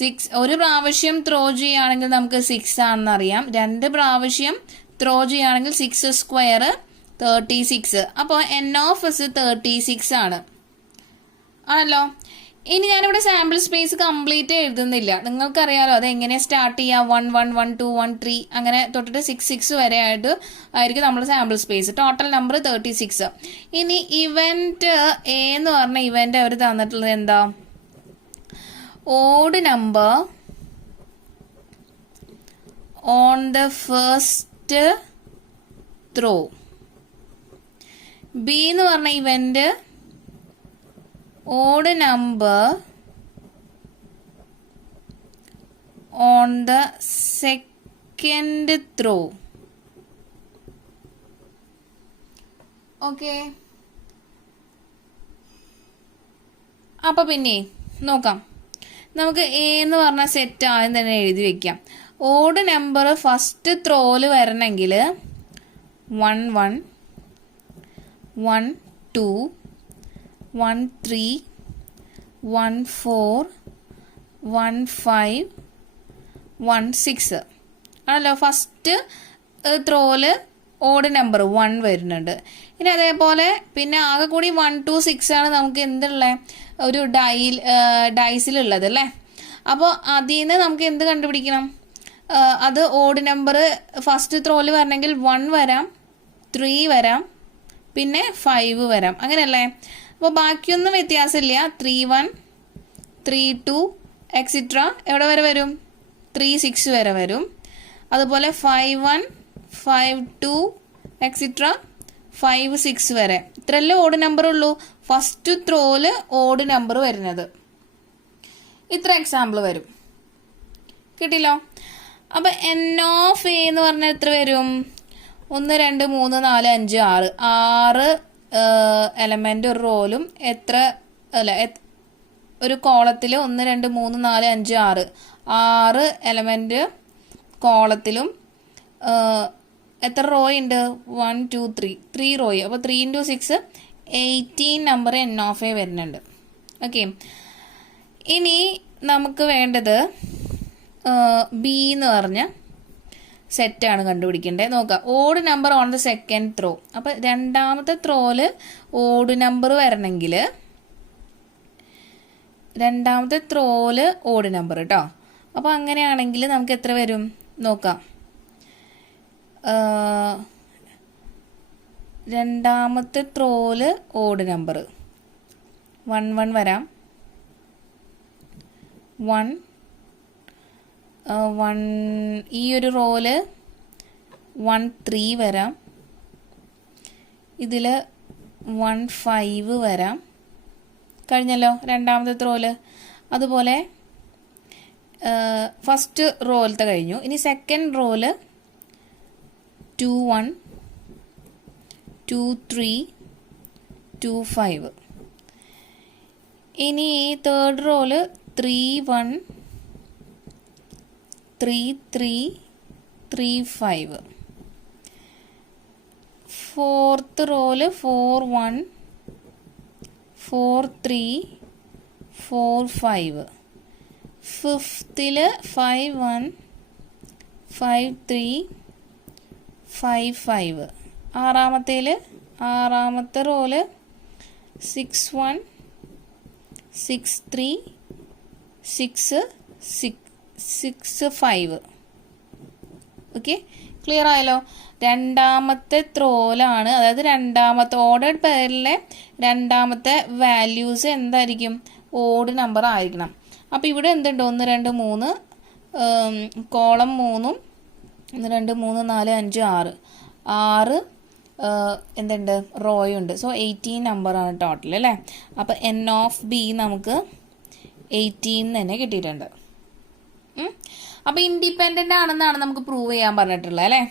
6 ഒരു പ്രാവശ്യം ത്രോ ചെയ്യുകയാണെങ്കിൽ നമുക്ക് 6 ആണെന്ന് അറിയാം. 2 പ്രാവശ്യം ത്രോ ചെയ്യുകയാണെങ്കിൽ 6 സ്ക്വയർ 36. അപ്പോൾ n of s 36 ആണ് ആണല്ലോ. ഇനി ഞാനിവിടെ സാമ്പിൾ സ്പേസ് കംപ്ലീറ്റ് എഴുതുന്നില്ല. നിങ്ങൾക്കറിയാലോ അത് എങ്ങനെ സ്റ്റാർട്ട് ചെയ്യാം. 1 1 1 2 1 3 അങ്ങനെ തൊട്ടിട്ട് 6 വരെ ആയിരിക്കും നമ്മുടെ സാമ്പിൾ സ്പേസ്. Total number 36. ഇനി ഇവന്റ് എ എന്ന് പറഞ്ഞ ഇവന്റ് അവർ തന്നിട്ടുള്ളത് എന്താ? Odd number on the first throw. B എന്ന് പറഞ്ഞ event odd number on the second throw. Okay. അപ്പോൾ പിന്നെ നോക്കാം. നമുക്ക് എ എന്ന് പറഞ്ഞ സെറ്റ് ആദ്യം തന്നെ എഴുതി വെക്കാം. ഓഡ് നമ്പർ ഫസ്റ്റ് ത്രോയിൽ വരണമെങ്കിൽ 1 1 1 2 1 3 1 4 1 5 1 6 ആണല്ലോ. ഫസ്റ്റ് ത്രോയില് ഓഡ് നമ്പർ 1 വരുന്നുണ്ട്. ഇനി അതേപോലെ പിന്നെ ആകെ കൂടി 1 2 6 ആണ് നമുക്ക് എന്തുള്ള ഒരു ഡൈസിലുള്ളത് അല്ലേ. അപ്പോൾ അതിൽ നിന്ന് നമുക്ക് എന്ത് കണ്ടുപിടിക്കണം? അത് ഓഡ് നമ്പർ ഫസ്റ്റ് ത്രോയിൽ വരണമെങ്കിൽ 1 വരാം, 3 വരാം, പിന്നെ 5 വരാം, അങ്ങനെയല്ലേ. അപ്പോൾ ബാക്കിയൊന്നും വ്യത്യാസമില്ല. 3 1 3 2 എക്സിട്ര എവിടെ വരെ വരും? 3 6 വരെ വരും. അതുപോലെ 5 1 5 2 എക്സിട്ര 5 6 വരെ. ഇത്രയല്ലേ ഓഡ് നമ്പർ ഉള്ളൂ ഫസ്റ്റ് ത്രോയില് ഓഡ് നമ്പർ വരുന്നത്. ഇത്ര എക്സാമ്പിൾ വരും. കിട്ടില്ലോ? അപ്പം n of a എന്ന് പറഞ്ഞാൽ എത്ര വരും? 1 2 3 4 5 6 എലമെന്റ് ഒരു റോയിലും ഒരു കോളത്തിൽ 1 2 3 4 5 6 എലമെന്റ് കോളത്തിലും എത്ര റോ ഉണ്ട്? 1 2 3 റോയ്. അപ്പോൾ 3 × 6 18 നമ്പർ n of a വരുന്നുണ്ട്. ഓക്കെ. ഇനി നമുക്ക് വേണ്ടത് ബി എന്ന് പറഞ്ഞ സെറ്റാണ് കണ്ടുപിടിക്കേണ്ടത്. നോക്കാം. Odd number on the second throw. അപ്പം രണ്ടാമത്തെ ത്രോയില് ഓഡ് നമ്പർ വരണമെങ്കിൽ രണ്ടാമത്തെ ത്രോയില് ഓഡ് നമ്പർ കേട്ടോ. അപ്പോൾ അങ്ങനെയാണെങ്കിൽ നമുക്ക് എത്ര വരും നോക്കാം. രണ്ടാമത്തെ ത്രോയില് ഓഡ് നമ്പർ 1 1 വരാം, 1 1 ഈ ഒരു റോയില് 1 3 വരാം, ഇതിൽ 1 5 വരാം. കഴിഞ്ഞല്ലോ രണ്ടാമത്തെ ത്രോയില്. അതുപോലെ ഫസ്റ്റ് റോയിലത്തെ കഴിഞ്ഞു. ഇനി സെക്കൻഡ് റോയില് 2 1 2 3 2 5. ഇനി തേർഡ് റോയില് 3 1 3 3 3 5. ഫോർത്ത് റോയില് 4 1 4 3 4 5. ഫിഫ്തില് 5 1 5 3 5 5. ആറാമത്തെ റോയില് 6 1 6 3 6 6 5. ഓക്കെ, ക്ലിയർ ആയല്ലോ. രണ്ടാമത്തെ ത്രോയിലാണ്, അതായത് രണ്ടാമത്തെ ഓർഡേഡ് പെയറിലെ രണ്ടാമത്തെ വാല്യൂസ് എന്തായിരിക്കും? ഓഡ് നമ്പർ ആയിരിക്കണം. അപ്പോൾ ഇവിടെ എന്തുണ്ട്? 1 2 3 കോളം 3 1 2 3 4 5 6 എന്തുണ്ട്? റോയുണ്ട്. സോ 18 നമ്പറാണ് ടോട്ടൽ അല്ലേ. അപ്പോൾ എൻ ഓഫ് ബി നമുക്ക് 18 തന്നെ കിട്ടിയിട്ടുണ്ട്. അപ്പോൾ ഇൻഡിപെൻഡൻ്റ് ആണെന്നാണ് നമുക്ക് പ്രൂവ് ചെയ്യാൻ പറഞ്ഞിട്ടുള്ളത് അല്ലേ.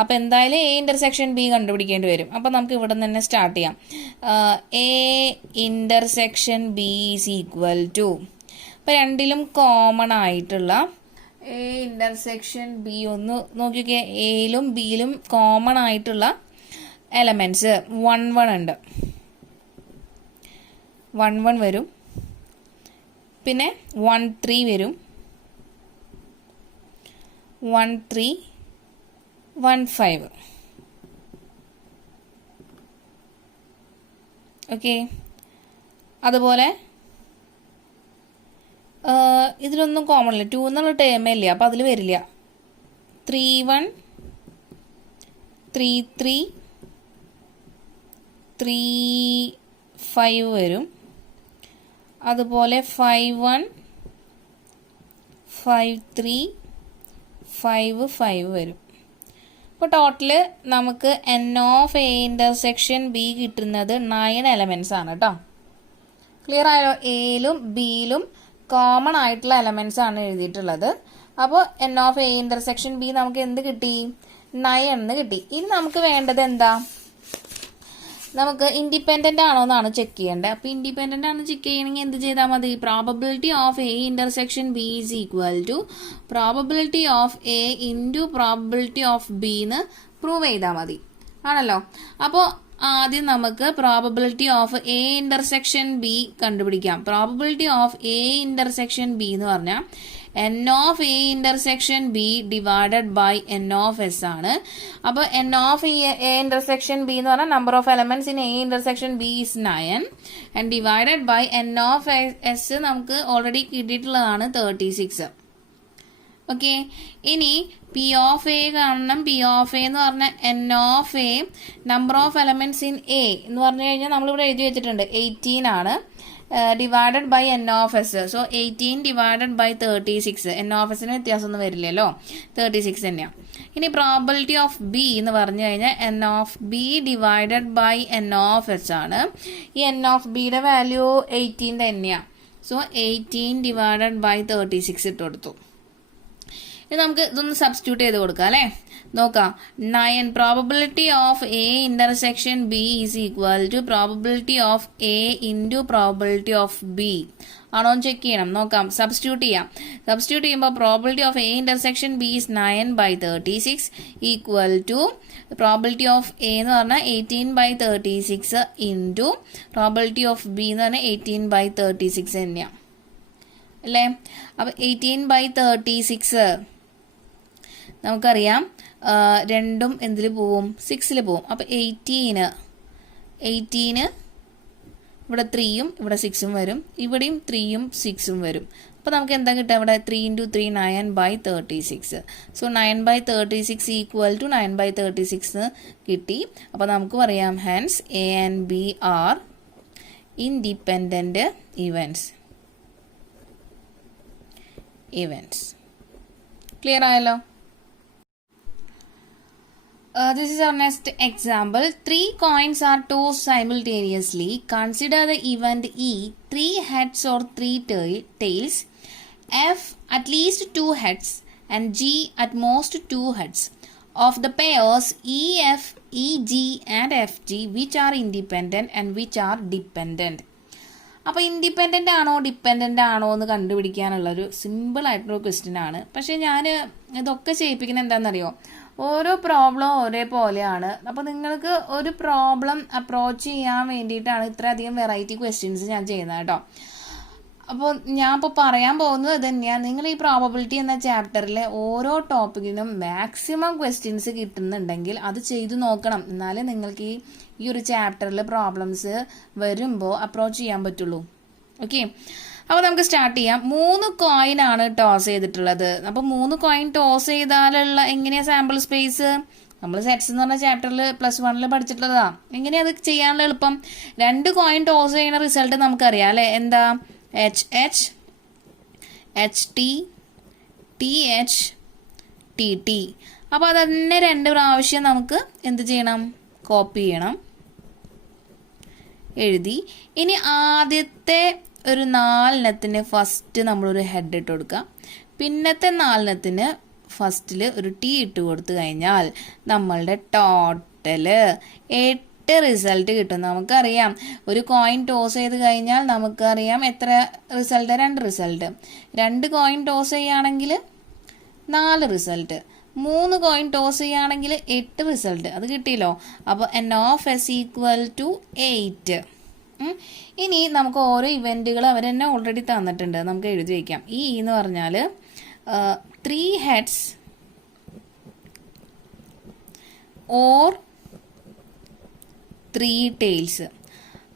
അപ്പോൾ എന്തായാലും എ ഇൻ്റർസെക്ഷൻ ബി കണ്ടുപിടിക്കേണ്ടി വരും. അപ്പോൾ നമുക്ക് ഇവിടെ നിന്ന് തന്നെ സ്റ്റാർട്ട് ചെയ്യാം. A intersection B is equal to, അപ്പോൾ രണ്ടിലും കോമൺ ആയിട്ടുള്ള എ ഇൻ്റർസെക്ഷൻ ബി ഒന്ന് നോക്കിയൊക്കെ. എയിലും ബിയിലും കോമൺ ആയിട്ടുള്ള എലമെൻറ്റ്സ് 1 1 ഉണ്ട്. 1 1 വരും, പിന്നെ 1 3 വരും, 1 3 1 5. ഓക്കെ, അതുപോലെ ഇതിലൊന്നും കോമൺ ഇല്ല. 2 എന്നുള്ള ടേമേ ഇല്ല, അപ്പോൾ അതിൽ വരില്ല. 3 1 3 3 3 5 വരും. അതുപോലെ 5 1 5 3 5 5 വരും. അപ്പോൾ ടോട്ടൽ നമുക്ക് N of A intersection B കിട്ടുന്നത് 9 എലമെൻറ്റ്സ് ആണ് കേട്ടോ. ക്ലിയർ ആയോ? എയിലും ബിയിലും കോമൺ ആയിട്ടുള്ള എലമെൻറ്റ്സ് ആണ് എഴുതിയിട്ടുള്ളത്. അപ്പോൾ N of A intersection B നമുക്ക് എന്ത് കിട്ടി? 9 എന്ന് കിട്ടി. ഇനി നമുക്ക് വേണ്ടത് എന്താ? നമുക്ക് ഇൻഡിപെൻഡൻ്റ് ആണോ എന്നാണ് ചെക്ക് ചെയ്യേണ്ടത്. അപ്പോൾ ഇൻഡിപെൻഡൻ്റ് ആണ് ചെക്ക് ചെയ്യണമെങ്കിൽ എന്ത് ചെയ്താൽ മതി? Probability of A intersection B is equal to probability of A into probability of B എന്ന് പ്രൂവ് ചെയ്താൽ മതി, ആണല്ലോ. അപ്പോൾ ആദ്യം നമുക്ക് probability of A intersection B കണ്ടുപിടിക്കാം. Probability of A intersection B എന്ന് പറഞ്ഞാൽ N of A intersection B divided by N of S ആണ്. അപ്പോൾ N of A intersection B എന്ന് പറഞ്ഞാൽ number of elements in A intersection B is 9 and divided by N of S നമുക്ക് already കിട്ടിയിട്ടുള്ളതാണ് 36. Okay, ഇനി P of A കാണണം. P of A എന്ന് പറഞ്ഞാൽ N of A number of elements in A എന്ന് പറഞ്ഞു കഴിഞ്ഞാൽ നമ്മളിവിടെ എഴുതി വെച്ചിട്ടുണ്ട് 18 ആണ്, divided by N of S. So 18 divided by 36. N of എസിന് വ്യത്യാസമൊന്നും വരില്ലല്ലോ, 36 തന്നെയാണ്. ഇനി പ്രോബിലിറ്റി ഓഫ് ബി എന്ന് പറഞ്ഞു കഴിഞ്ഞാൽ N of B divided by N of S ആണ്. ഈ എൻ ഓഫ് ബിയുടെ വാല്യൂ 18 തന്നെയാണ്. സോ 18 ഡിവൈഡഡ് ബൈ 36 ഇട്ട് കൊടുത്തു. ഇനി നമുക്ക് ഇതൊന്ന് സബ്സ്റ്റിറ്റ്യൂട്ട് ചെയ്ത് കൊടുക്കാം അല്ലേ. നോക്കാം. 9 probability of A intersection B is equal to probability of A into probability of B ആണോ എന്ന് ചെക്ക് ചെയ്യണം. നോക്കാം, സബ്സ്റ്റിറ്റ്യൂട്ട് ചെയ്യാം. സബ്സ്റ്റിറ്റ്യൂട്ട് ചെയ്യുമ്പോൾ probability of A intersection B is 9/36 equal to probability of A എന്ന് പറഞ്ഞാൽ 18/36 ഇൻറ്റു പ്രോബബിലിറ്റി ഓഫ് ബി എന്ന് പറഞ്ഞാൽ 18/36 തന്നെയാണ് അല്ലേ. അപ്പം 18/36 നമുക്കറിയാം രണ്ടും എന്തിൽ പോവും? 6ൽ പോവും. അപ്പം 18 ഇവിടെ 3ഉം ഇവിടെ 6ഉം വരും, ഇവിടെയും 3ഉം 6ഉം വരും. അപ്പോൾ നമുക്ക് എന്താ കിട്ടുക? ഇവിടെ 3 × 3 9/36. സോ 9/36 ഈക്വൽ ടു 9/36 കിട്ടി. അപ്പോൾ നമുക്ക് പറയാം hence A and B R independent events. Clear ആയല്ലോ? This is our next example. 3 coins are tossed simultaneously. Consider the event E, 3 heads or 3 tails, F at least 2 heads and G at most 2 heads of the pairs EF, EG and FG which are independent and which are dependent. അപ്പോൾ independent ആണോ dependent ആണോ എന്ന് കണ്ടുപിടിക്കാനുള്ളൊരു സിമ്പിളായിട്ടുള്ള question ആണ്. പക്ഷേ ഞാൻ ഇതൊക്കെ ചെയ്യിപ്പിക്കുന്നത് എന്താണെന്നറിയോ? ഓരോ പ്രോബ്ലം ഒരേപോലെയാണ്. അപ്പോൾ നിങ്ങൾക്ക് ഒരു പ്രോബ്ലം അപ്രോച്ച് ചെയ്യാൻ വേണ്ടിയിട്ടാണ് ഇത്രയധികം വെറൈറ്റി ക്വസ്റ്റ്യൻസ് ഞാൻ ചെയ്യുന്നത് കേട്ടോ. അപ്പോൾ ഞാൻ ഇപ്പോൾ പറയാൻ പോകുന്നത് ഇത് തന്നെയാണ്. നിങ്ങൾ ഈ പ്രോബബിലിറ്റി എന്ന ചാപ്റ്ററിലെ ഓരോ ടോപ്പിക്കിനും മാക്സിമം ക്വസ്റ്റ്യൻസ് കിട്ടുന്നുണ്ടെങ്കിൽ അത് ചെയ്തു നോക്കണം. എന്നാലേ നിങ്ങൾക്ക് ഈ ഒരു ചാപ്റ്ററിൽ പ്രോബ്ലംസ് വരുമ്പോൾ അപ്രോച്ച് ചെയ്യാൻ പറ്റുള്ളൂ. ഓക്കെ, അപ്പോൾ നമുക്ക് സ്റ്റാർട്ട് ചെയ്യാം. 3 കോയിൻ ആണ് ടോസ് ചെയ്തിട്ടുള്ളത്. അപ്പോൾ 3 കോയിൻ ടോസ് ചെയ്താലുള്ള എങ്ങനെയാണ് സാമ്പിൾ സ്പേസ്? നമ്മൾ സെറ്റ്സ് എന്ന് പറഞ്ഞ ചാപ്റ്ററിൽ +1 പഠിച്ചിട്ടുള്ളതാ. എങ്ങനെയാണ് അത് ചെയ്യാനുള്ള എളുപ്പം? 2 കോയിൻ ടോസ് ചെയ്യുന്ന റിസൾട്ട് നമുക്കറിയാം അല്ലേ? എന്താ? HH, HT, TH, TT. അപ്പോൾ അതന്നെ 2 പ്രാവശ്യം നമുക്ക് എന്ത് ചെയ്യണം? കോപ്പി ചെയ്യണം. എഴുതി. ഇനി ആദ്യത്തെ ഒരു 4 ഫസ്റ്റ് നമ്മളൊരു ഹെഡ് ഇട്ട് കൊടുക്കുക. പിന്നത്തെ 4 ഫസ്റ്റിൽ ഒരു T ഇട്ട് കൊടുത്തു കഴിഞ്ഞാൽ നമ്മളുടെ ടോട്ടല് 8 റിസൾട്ട് കിട്ടും. നമുക്കറിയാം ഒരു കോയിൻ ടോസ് ചെയ്ത് കഴിഞ്ഞാൽ നമുക്കറിയാം എത്ര റിസൾട്ട്? 2 റിസൾട്ട്. 2 കോയിൻ ടോസ് ചെയ്യുകയാണെങ്കിൽ 4 റിസൾട്ട്. 3 കോയിൻ ടോസ് ചെയ്യുകയാണെങ്കിൽ 8 റിസൾട്ട്. അത് കിട്ടിയല്ലോ. അപ്പോൾ n of s = 8. ഇനി നമുക്ക് ഓരോ ഇവൻറ്റുകൾ അവർ തന്നെ ഓൾറെഡി തന്നിട്ടുണ്ട്. നമുക്ക് എഴുതി വയ്ക്കാം. ഈ എന്ന് പറഞ്ഞാൽ 3 heads or 3 tails.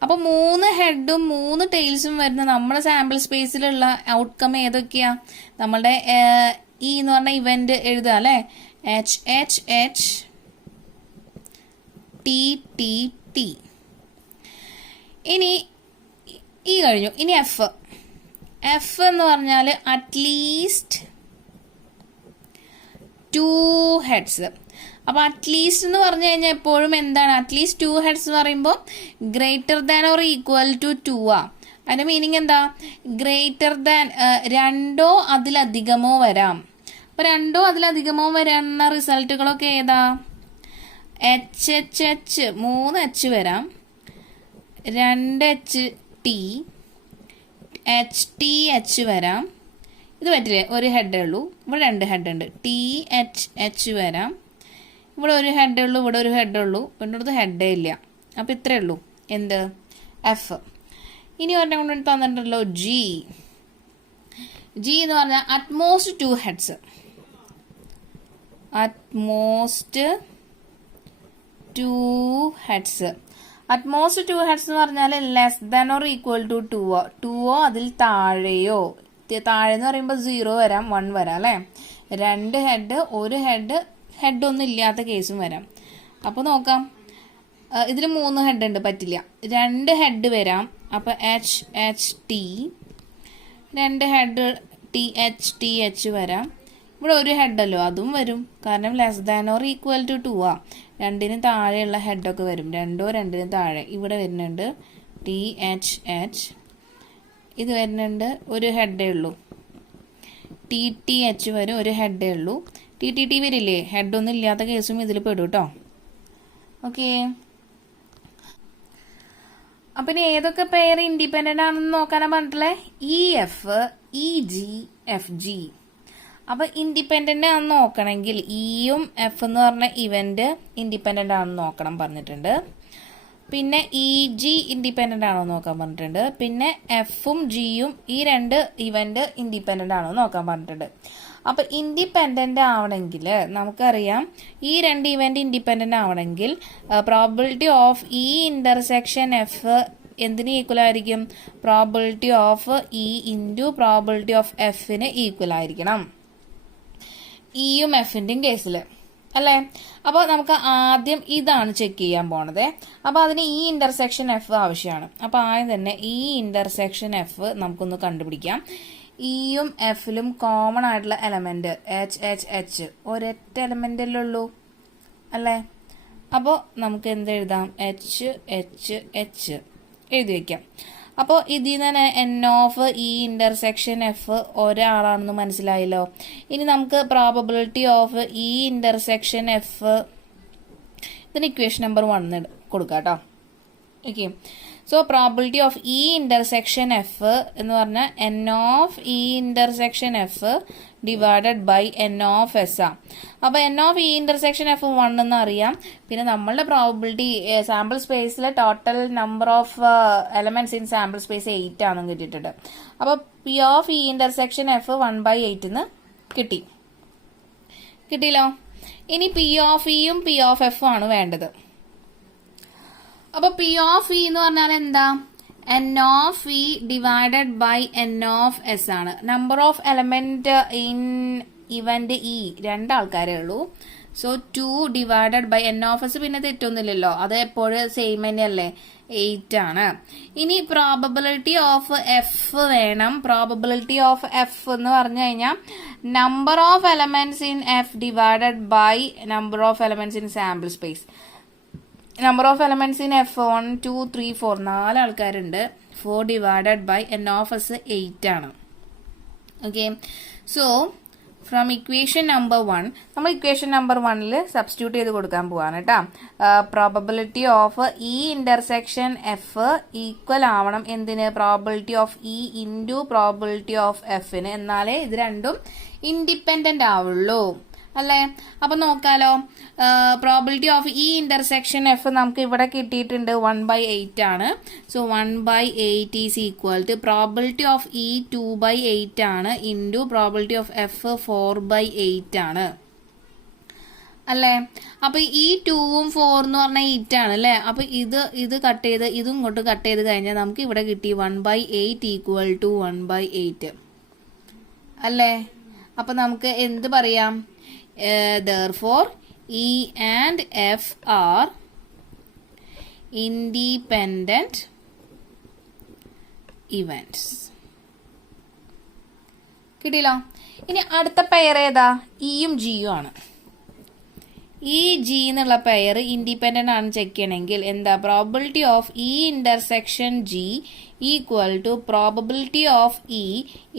അപ്പോൾ 3 ഹെഡും 3 ടെയിൽസും വരുന്ന നമ്മുടെ സാമ്പിൾ സ്പേസിലുള്ള ഔട്ട്കം ഏതൊക്കെയാ? നമ്മളുടെ ഈ എന്ന് പറഞ്ഞ ഇവന്റ് എഴുതുക അല്ലേ? HHH, TTT. ഇനി ഈ കഴിഞ്ഞു. ഇനി എഫ് എന്ന് പറഞ്ഞാൽ അറ്റ്ലീസ്റ്റ് 2 ഹെഡ്സ്. അപ്പോൾ അറ്റ്ലീസ്റ്റ് എന്ന് പറഞ്ഞു കഴിഞ്ഞാൽ എപ്പോഴും എന്താണ്? അറ്റ്ലീസ്റ്റ് 2 ഹെഡ്സ് എന്ന് പറയുമ്പോൾ greater than or equal to 2 ആ. അതിൻ്റെ മീനിങ് എന്താ? ഗ്രേറ്റർ ദാൻ 2 അതിലധികമോ വരാം. അപ്പോൾ 2 അതിലധികമോ വരുന്ന റിസൾട്ടുകളൊക്കെ ഏതാ? HHH 3 H വരാം, 2 HT, HTH വരാം. ഇത് പറ്റില്ലേ? ഒരു ഹെഡേ ഉള്ളൂ. ഇവിടെ 2 ഹെഡ് ഉണ്ട്. THH വരാം. ഇവിടെ ഒരു ഹെഡേ ഉള്ളൂ, ഇവിടെ ഒരു ഹെഡേ ഉള്ളൂ, പിന്നെ അടുത്ത് ഹെഡേ ഇല്ല. അപ്പോൾ ഇത്രയേ ഉള്ളൂ. എന്ത്? എഫ്. ഇനി ഒരെണ്ണം കൊണ്ട് തന്നിട്ടുണ്ടല്ലോ ജി എന്ന് പറഞ്ഞാൽ at most 2 heads. At most 2 heads. At most 2 heads എന്ന് പറഞ്ഞാൽ less than or equal to 2 അതിൽ താഴെയോ. താഴെ എന്ന് പറയുമ്പോൾ 0 വരാം, 1 വരാം അല്ലേ? 2 ഹെഡ്, ഒരു ഹെഡ് ഒന്നും ഇല്ലാത്ത കേസും വരാം. അപ്പോൾ നോക്കാം. ഇതിൽ 3 ഹെഡ് ഉണ്ട്, പറ്റില്ല. 2 ഹെഡ് വരാം. അപ്പോൾ HHT, 2 ഹെഡ് TH വരാം. ഇവിടെ ഒരു ഹെഡല്ലോ, അതും വരും. കാരണം less than or equal to 2 ആ. 2 താഴെയുള്ള ഹെഡൊക്കെ വരും. 2 താഴെ. ഇവിടെ വരുന്നുണ്ട് THH. ഇത് വരുന്നുണ്ട്, ഒരു ഹെഡേ ഉള്ളൂ. TTH വരും, ഒരു ഹെഡേ ഉള്ളൂ. TTT വരില്ലേ? ഹെഡൊന്നും ഇല്ലാത്ത കേസും ഇതിൽ പെടും കേട്ടോ. ഓക്കെ. അപ്പം ഇനി ഏതൊക്കെ പെയർ ഇൻഡിപെൻഡൻ്റ് ആണെന്ന് നോക്കാനാണ് പറഞ്ഞിട്ടുള്ളത്? EF, EG, FG. അപ്പോൾ ഇൻഡിപെൻഡൻ്റ് ആണെന്ന് നോക്കണമെങ്കിൽ ഇയും എഫ് എന്ന് പറഞ്ഞ ഇവന്റ് ഇൻഡിപെൻഡൻ്റ് ആണെന്ന് നോക്കണം പറഞ്ഞിട്ടുണ്ട്. പിന്നെ EG ഇൻഡിപെൻഡൻ്റ് ആണോ നോക്കാൻ പറഞ്ഞിട്ടുണ്ട്. പിന്നെ എഫും ജിയും ഈ 2 ഇവന്റ് ഇൻഡിപെൻഡൻ്റ് ആണോ നോക്കാൻ പറഞ്ഞിട്ടുണ്ട്. അപ്പോൾ ഇൻഡിപെൻഡൻ്റ് ആവണമെങ്കിൽ നമുക്കറിയാം ഈ 2 ഇവന്റ് ഇൻഡിപെൻഡൻ്റ് ആവണമെങ്കിൽ probability of E intersection F എന്തിന് ഈക്വൽ ആയിരിക്കും? Probability of E into probability of എഫിന് ഈക്വൽ ആയിരിക്കണം. ഇയും എഫിൻ്റെയും കേസിൽ അല്ലേ? അപ്പോൾ നമുക്ക് ആദ്യം ഇതാണ് ചെക്ക് ചെയ്യാൻ പോണത്. അപ്പോൾ അതിന് ഈ ഇന്റർസെക്ഷൻ എഫ് ആവശ്യമാണ്. അപ്പോൾ ആദ്യം തന്നെ ഈ ഇന്റർസെക്ഷൻ എഫ് നമുക്കൊന്ന് കണ്ടുപിടിക്കാം. ഇയും എഫിലും കോമൺ ആയിട്ടുള്ള എലമെന്റ് HHH ഒരൊറ്റ എലമെന്റല്ലേ ഉള്ളൂ അല്ലേ? അപ്പോൾ നമുക്ക് എന്ത് എഴുതാം? HHH എഴുതി വയ്ക്കാം. അപ്പോൾ ഇതിൽ നിന്ന് n of E intersection F ഒരാളാണെന്ന് മനസ്സിലായല്ലോ. ഇനി നമുക്ക് probability of E intersection F ഇതിന് ഇക്വേഷൻ നമ്പർ 1 കൊടുക്കാം കേട്ടോ. Okay. So probability of E intersection F എന്ന് പറഞ്ഞാൽ n of E intersection F divided by n of S ആ. അപ്പോൾ n of E intersection F 1 എന്ന് അറിയാം. പിന്നെ നമ്മളുടെ പ്രോബിലിറ്റി സാമ്പിൾ സ്പേസിലെ total number of elements in sample space 8 ആണെന്ന് കിട്ടിയിട്ടുണ്ട്. അപ്പോൾ P of E intersection F 1/8 എന്ന് കിട്ടിയല്ലോ. ഇനി പി ഓഫ് ഇയും പി ഓഫ് എഫും ആണ് വേണ്ടത്. അപ്പോൾ പി ഓഫ് ഇ എന്ന് പറഞ്ഞാൽ എന്താ? n of e divided by n of s ആണ്. Number of element in event E രണ്ടാൾക്കാരേ ഉള്ളൂ. So 2 divided by n of s, പിന്നെ തെറ്റൊന്നുമില്ലല്ലോ, അത് എപ്പോഴും സെയിം തന്നെയല്ലേ, 8 ആണ്. ഇനി പ്രോബബിലിറ്റി ഓഫ് എഫ് വേണം. പ്രോബബിലിറ്റി ഓഫ് എഫ് എന്ന് പറഞ്ഞു കഴിഞ്ഞാൽ number of elements in F divided by number of elements in sample space. Number of elements in F 1 2 3 4 4 ആൾക്കാരുണ്ട്. 4 divided by n of s 8 ആണ്. Okay, so from equation number 1 നമ്മൾ equation number 1ൽ substitute ചെയ്ത് കൊടുക്കാൻ പോവാണ് കേട്ടോ. Probability of E intersection F equal ആവണം എന്തിന്? Probability of E into probability of എഫിന്. എന്നാലേ ഇത് രണ്ടും ഇൻഡിപെൻഡന്റ് ആവുള്ളൂ അല്ലേ? അപ്പൊ നോക്കാലോ, probability of E intersection F നമുക്ക് ഇവിടെ കിട്ടിയിട്ടുണ്ട് 1/8 ആണ്. So 1/8 is equal to probability of E 2/8 ആണ് ഇൻറ്റു പ്രോബിലിറ്റി ഓഫ് എഫ് 4/8 ആണ് അല്ലേ? അപ്പൊ ഈ 2ഉം 4 എന്ന് പറഞ്ഞാൽ 8 ആണ് അല്ലേ? അപ്പൊ ഇത് കട്ട് ചെയ്ത് ഇതും ഇങ്ങോട്ട് കട്ട് ചെയ്ത് കഴിഞ്ഞാൽ നമുക്ക് ഇവിടെ കിട്ടി 1/8 ഈക്വൽ ടു 1/8 അല്ലേ? അപ്പൊ നമുക്ക് എന്ത് പറയാം? Therefore, E and F are independent events. കിട്ടിയല്ലോ. ഇനി അടുത്ത പെയർ ഏതാ? ഇയും ജിയും ആണ്. ഈ ജി എന്നുള്ള പെയർ ഇൻഡിപെൻഡന്റ് ആണ് ചെക്ക് ചെയ്യണമെങ്കിൽ എന്താ? Probability of E intersection G equal to probability of E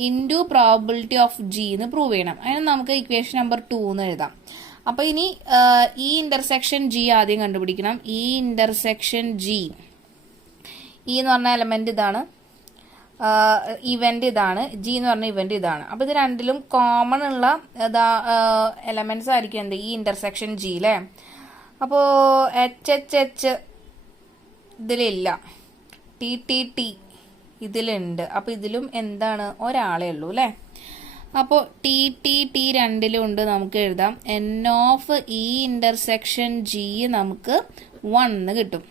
into probability of G എന്ന് പ്രൂവ് ചെയ്യണം. അതിന് നമുക്ക് ഇക്വേഷൻ നമ്പർ 2 എന്ന് എഴുതാം. അപ്പൊ ഇനി ഇ ഇന്റർസെക്ഷൻ ജി ആദ്യം കണ്ടുപിടിക്കണം. ഇ ഇന്റർസെക്ഷൻ ജി, ഇ എന്ന് പറഞ്ഞ എലമെന്റ് ഇതാണ്, ഇവന്റ് ഇതാണ്, ജി എന്ന് പറഞ്ഞ ഇവന്റ് ഇതാണ്. അപ്പൊ ഇത് രണ്ടിലും കോമൺ ഉള്ള എലമെന്റ്സ് ആയിരിക്കും എന്ത്? ഈ ഇന്റർസെക്ഷൻ ജി അല്ലേ? അപ്പോ HHH ഇതിലില്ല, TTT ഇതിലുണ്ട്. അപ്പൊ ഇതിലും എന്താണ്? ഒരാളേ ഉള്ളൂ അല്ലേ? അപ്പോൾ TTT രണ്ടിലും ഉണ്ട്. നമുക്ക് എഴുതാം n of E intersection G നമുക്ക് 1 കിട്ടും,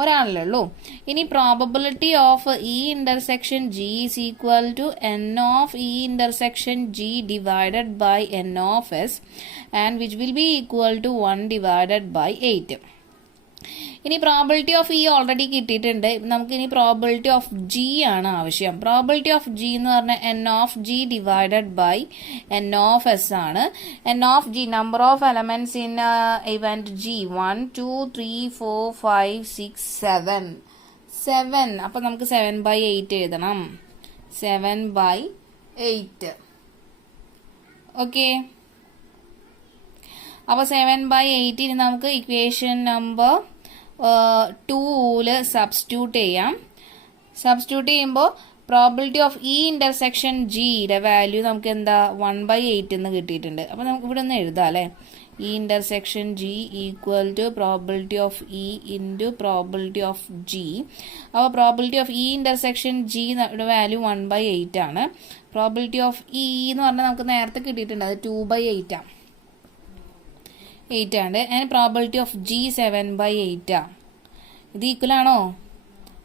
ഒരാളല്ലേ ഉള്ളൂ. ഇനി probability of E intersection G is equal to n of E intersection G divided by n of S and which will be equal to 1 divided by 8. ഇനി probability of E already കിട്ടിയിട്ടുണ്ട്. നമുക്ക് ഇനി probability of G ആണ് ആവശ്യം. Probability of G എന്ന് പറഞ്ഞാൽ n of G divided by n of S ആണ്. n of G number of elements in event G 1 2 3 4 5 6 7. അപ്പൊ നമുക്ക് 7/8 എഴുതണം. 7/8. ഓക്കെ, അപ്പൊ 7/8 നമുക്ക് ഇക്വേഷൻ നമ്പർ 2ല് സബ്സ്റ്റിറ്റ്യൂട്ട് ചെയ്യാം. സബ്സ്റ്റിറ്റ്യൂട്ട് ചെയ്യുമ്പോൾ പ്രോബിലിറ്റി ഓഫ് ഇ ഇന്റർസെക്ഷൻ ജിയുടെ വാല്യൂ നമുക്ക് എന്താ? 1/8 എന്ന് കിട്ടിയിട്ടുണ്ട്. അപ്പൊ നമുക്ക് ഇവിടെ ഒന്ന് എഴുതാം അല്ലെ? E intersection G equal to probability of E into probability of G. അപ്പോൾ പ്രോബിലിറ്റി ഓഫ് ഇ ഇന്റർസെക്ഷൻ ജിയുടെ വാല്യൂ 1/8 ആണ്. പ്രോബിലിറ്റി ഓഫ് ഇ എന്ന് പറഞ്ഞാൽ നമുക്ക് നേരത്തെ കിട്ടിയിട്ടുണ്ട്, അത് 2/8 ആണ്. 8 ആണ്. ആൻഡ് പ്രോബിലിറ്റി ഓഫ് ജി 7/8 ആണ്. ഇത് ഈക്വൽ ആണോ?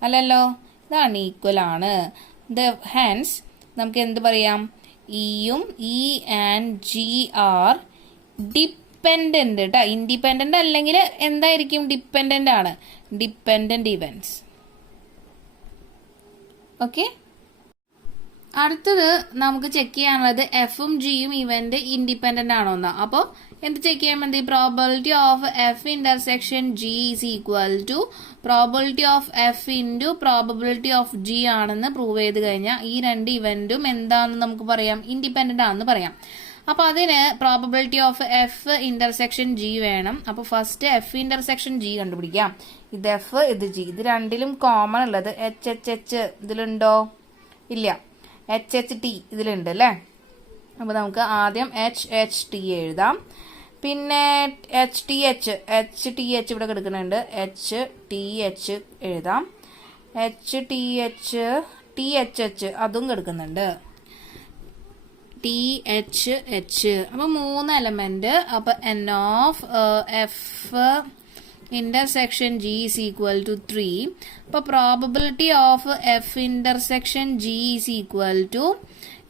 അല്ലല്ലോ, ഇതാണ് ഈക്വൽ ആണ്. ഹെൻസ് നമുക്ക് എന്ത് പറയാം? ഇയും E and G are dependent കേട്ടോ. ഇൻഡിപെൻഡന്റ് അല്ലെങ്കിൽ എന്തായിരിക്കും? ഡിപ്പെൻഡന്റ് ആണ്. Dependent events. ഓക്കെ, അടുത്തത് നമുക്ക് ചെക്ക് ചെയ്യാനുള്ളത് എഫും ജിയും ഇവന്റ് ഇൻഡിപെൻഡന്റ് ആണോ എന്നാ. അപ്പോൾ എന്ത് ചെക്ക് ചെയ്യാൻ മതി? Probability of F intersection G is equal to probability of F into probability of G ആണെന്ന് പ്രൂവ് ചെയ്ത് കഴിഞ്ഞാൽ ഈ രണ്ട് ഇവന്റും എന്താണെന്ന് നമുക്ക് പറയാം? ഇൻഡിപെൻഡന്റ് ആണെന്ന് പറയാം. അപ്പൊ അതിന് probability of F intersection G വേണം. അപ്പൊ ഫസ്റ്റ് എഫ് ഇന്റർസെക്ഷൻ ജി കണ്ടുപിടിക്കാം. ഇത് എഫ്, ഇത് ജി, ഇത് രണ്ടിലും കോമൺ ഉള്ളത് HHH ഇതിലുണ്ടോ? ഇല്ല. HHT ഇതിലുണ്ട് അല്ലേ? അപ്പൊ നമുക്ക് ആദ്യം HHT എഴുതാം. പിന്നെ HTH ഇവിടെ കിടക്കുന്നുണ്ട്. HTH എഴുതാം. THH അതും കിടക്കുന്നുണ്ട്. THH. അപ്പൊ 3 എലമെന്റ്. അപ്പൊ n of F intersection G is equal to 3. അപ്പോൾ probability of F intersection G is equal to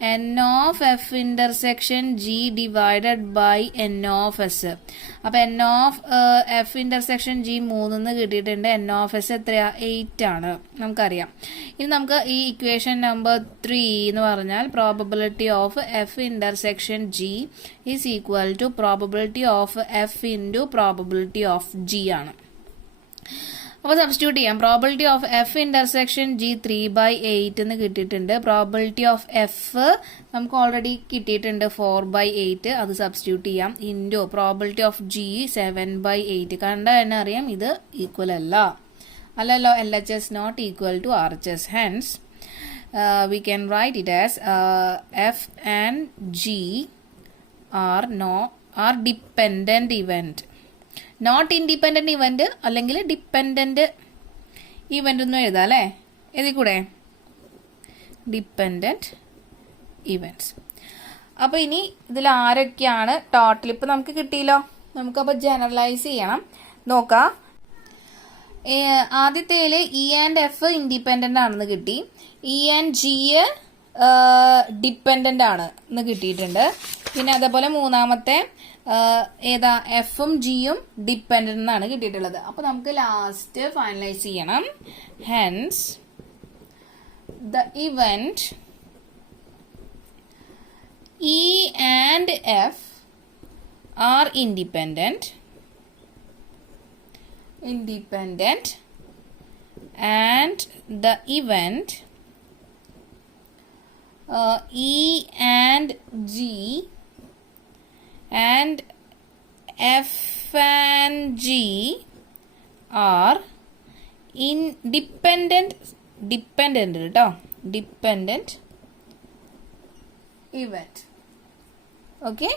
n of F intersection G divided by n of S. അപ്പോൾ n of F intersection G 3 കിട്ടിയിട്ടുണ്ട്. n of S എത്രയാ? 8 ആണ്, നമുക്കറിയാം. ഇനി നമുക്ക് ഈ equation number 3 എന്ന് പറഞ്ഞാൽ probability of F intersection G is equal to probability of F into probability of G ആണ്. അപ്പോൾ സബ്സ്റ്റിറ്റ്യൂട്ട് ചെയ്യാം. Probability of F intersection G 3/8 എന്ന് കിട്ടിയിട്ടുണ്ട്. പ്രോബിലിറ്റി ഓഫ് എഫ് നമുക്ക് ഓൾറെഡി കിട്ടിയിട്ടുണ്ട് 4/8. അത് സബ്സ്റ്റിറ്റ്യൂട്ട് ചെയ്യാം. Into probability of G 7/8. കണ്ടാൽ തന്നെ അറിയാം ഇത് ഈക്വൽ അല്ലല്ലോ. LHS not equal to RHS. Hence we can write it as F and G are dependent event. Not independent event അല്ലെങ്കിൽ ഡിപ്പെൻഡന്റ് ഇവന്റ് ഒന്നും എഴുതാം അല്ലേ? എഴുതി കൂടെ? Dependent events. അപ്പോൾ ഇനി ഇതിൽ ആരൊക്കെയാണ് ടോട്ടൽ ഇപ്പം നമുക്ക് കിട്ടിയല്ലോ. നമുക്കപ്പോൾ ജനറലൈസ് ചെയ്യണം. നോക്കാം. ആദ്യത്തേല് ഇ ആൻഡ് എഫ് ഇൻഡിപെൻഡന്റ് ആണെന്ന് കിട്ടി. ഇ ആൻഡ് ജി ഡിപ്പെൻഡന്റ് ആണ് എന്ന് കിട്ടിയിട്ടുണ്ട്. പിന്നെ അതേപോലെ മൂന്നാമത്തെ ഏതാ? എഫും ജിയും ഡിപ്പെൻഡന്റ് എന്നാണ് കിട്ടിയിട്ടുള്ളത്. അപ്പൊ നമുക്ക് ലാസ്റ്റ് ഫൈനലൈസ് ചെയ്യണം. Hence the event E and F R independent and the event E and G and F and G are dependent event. Okay.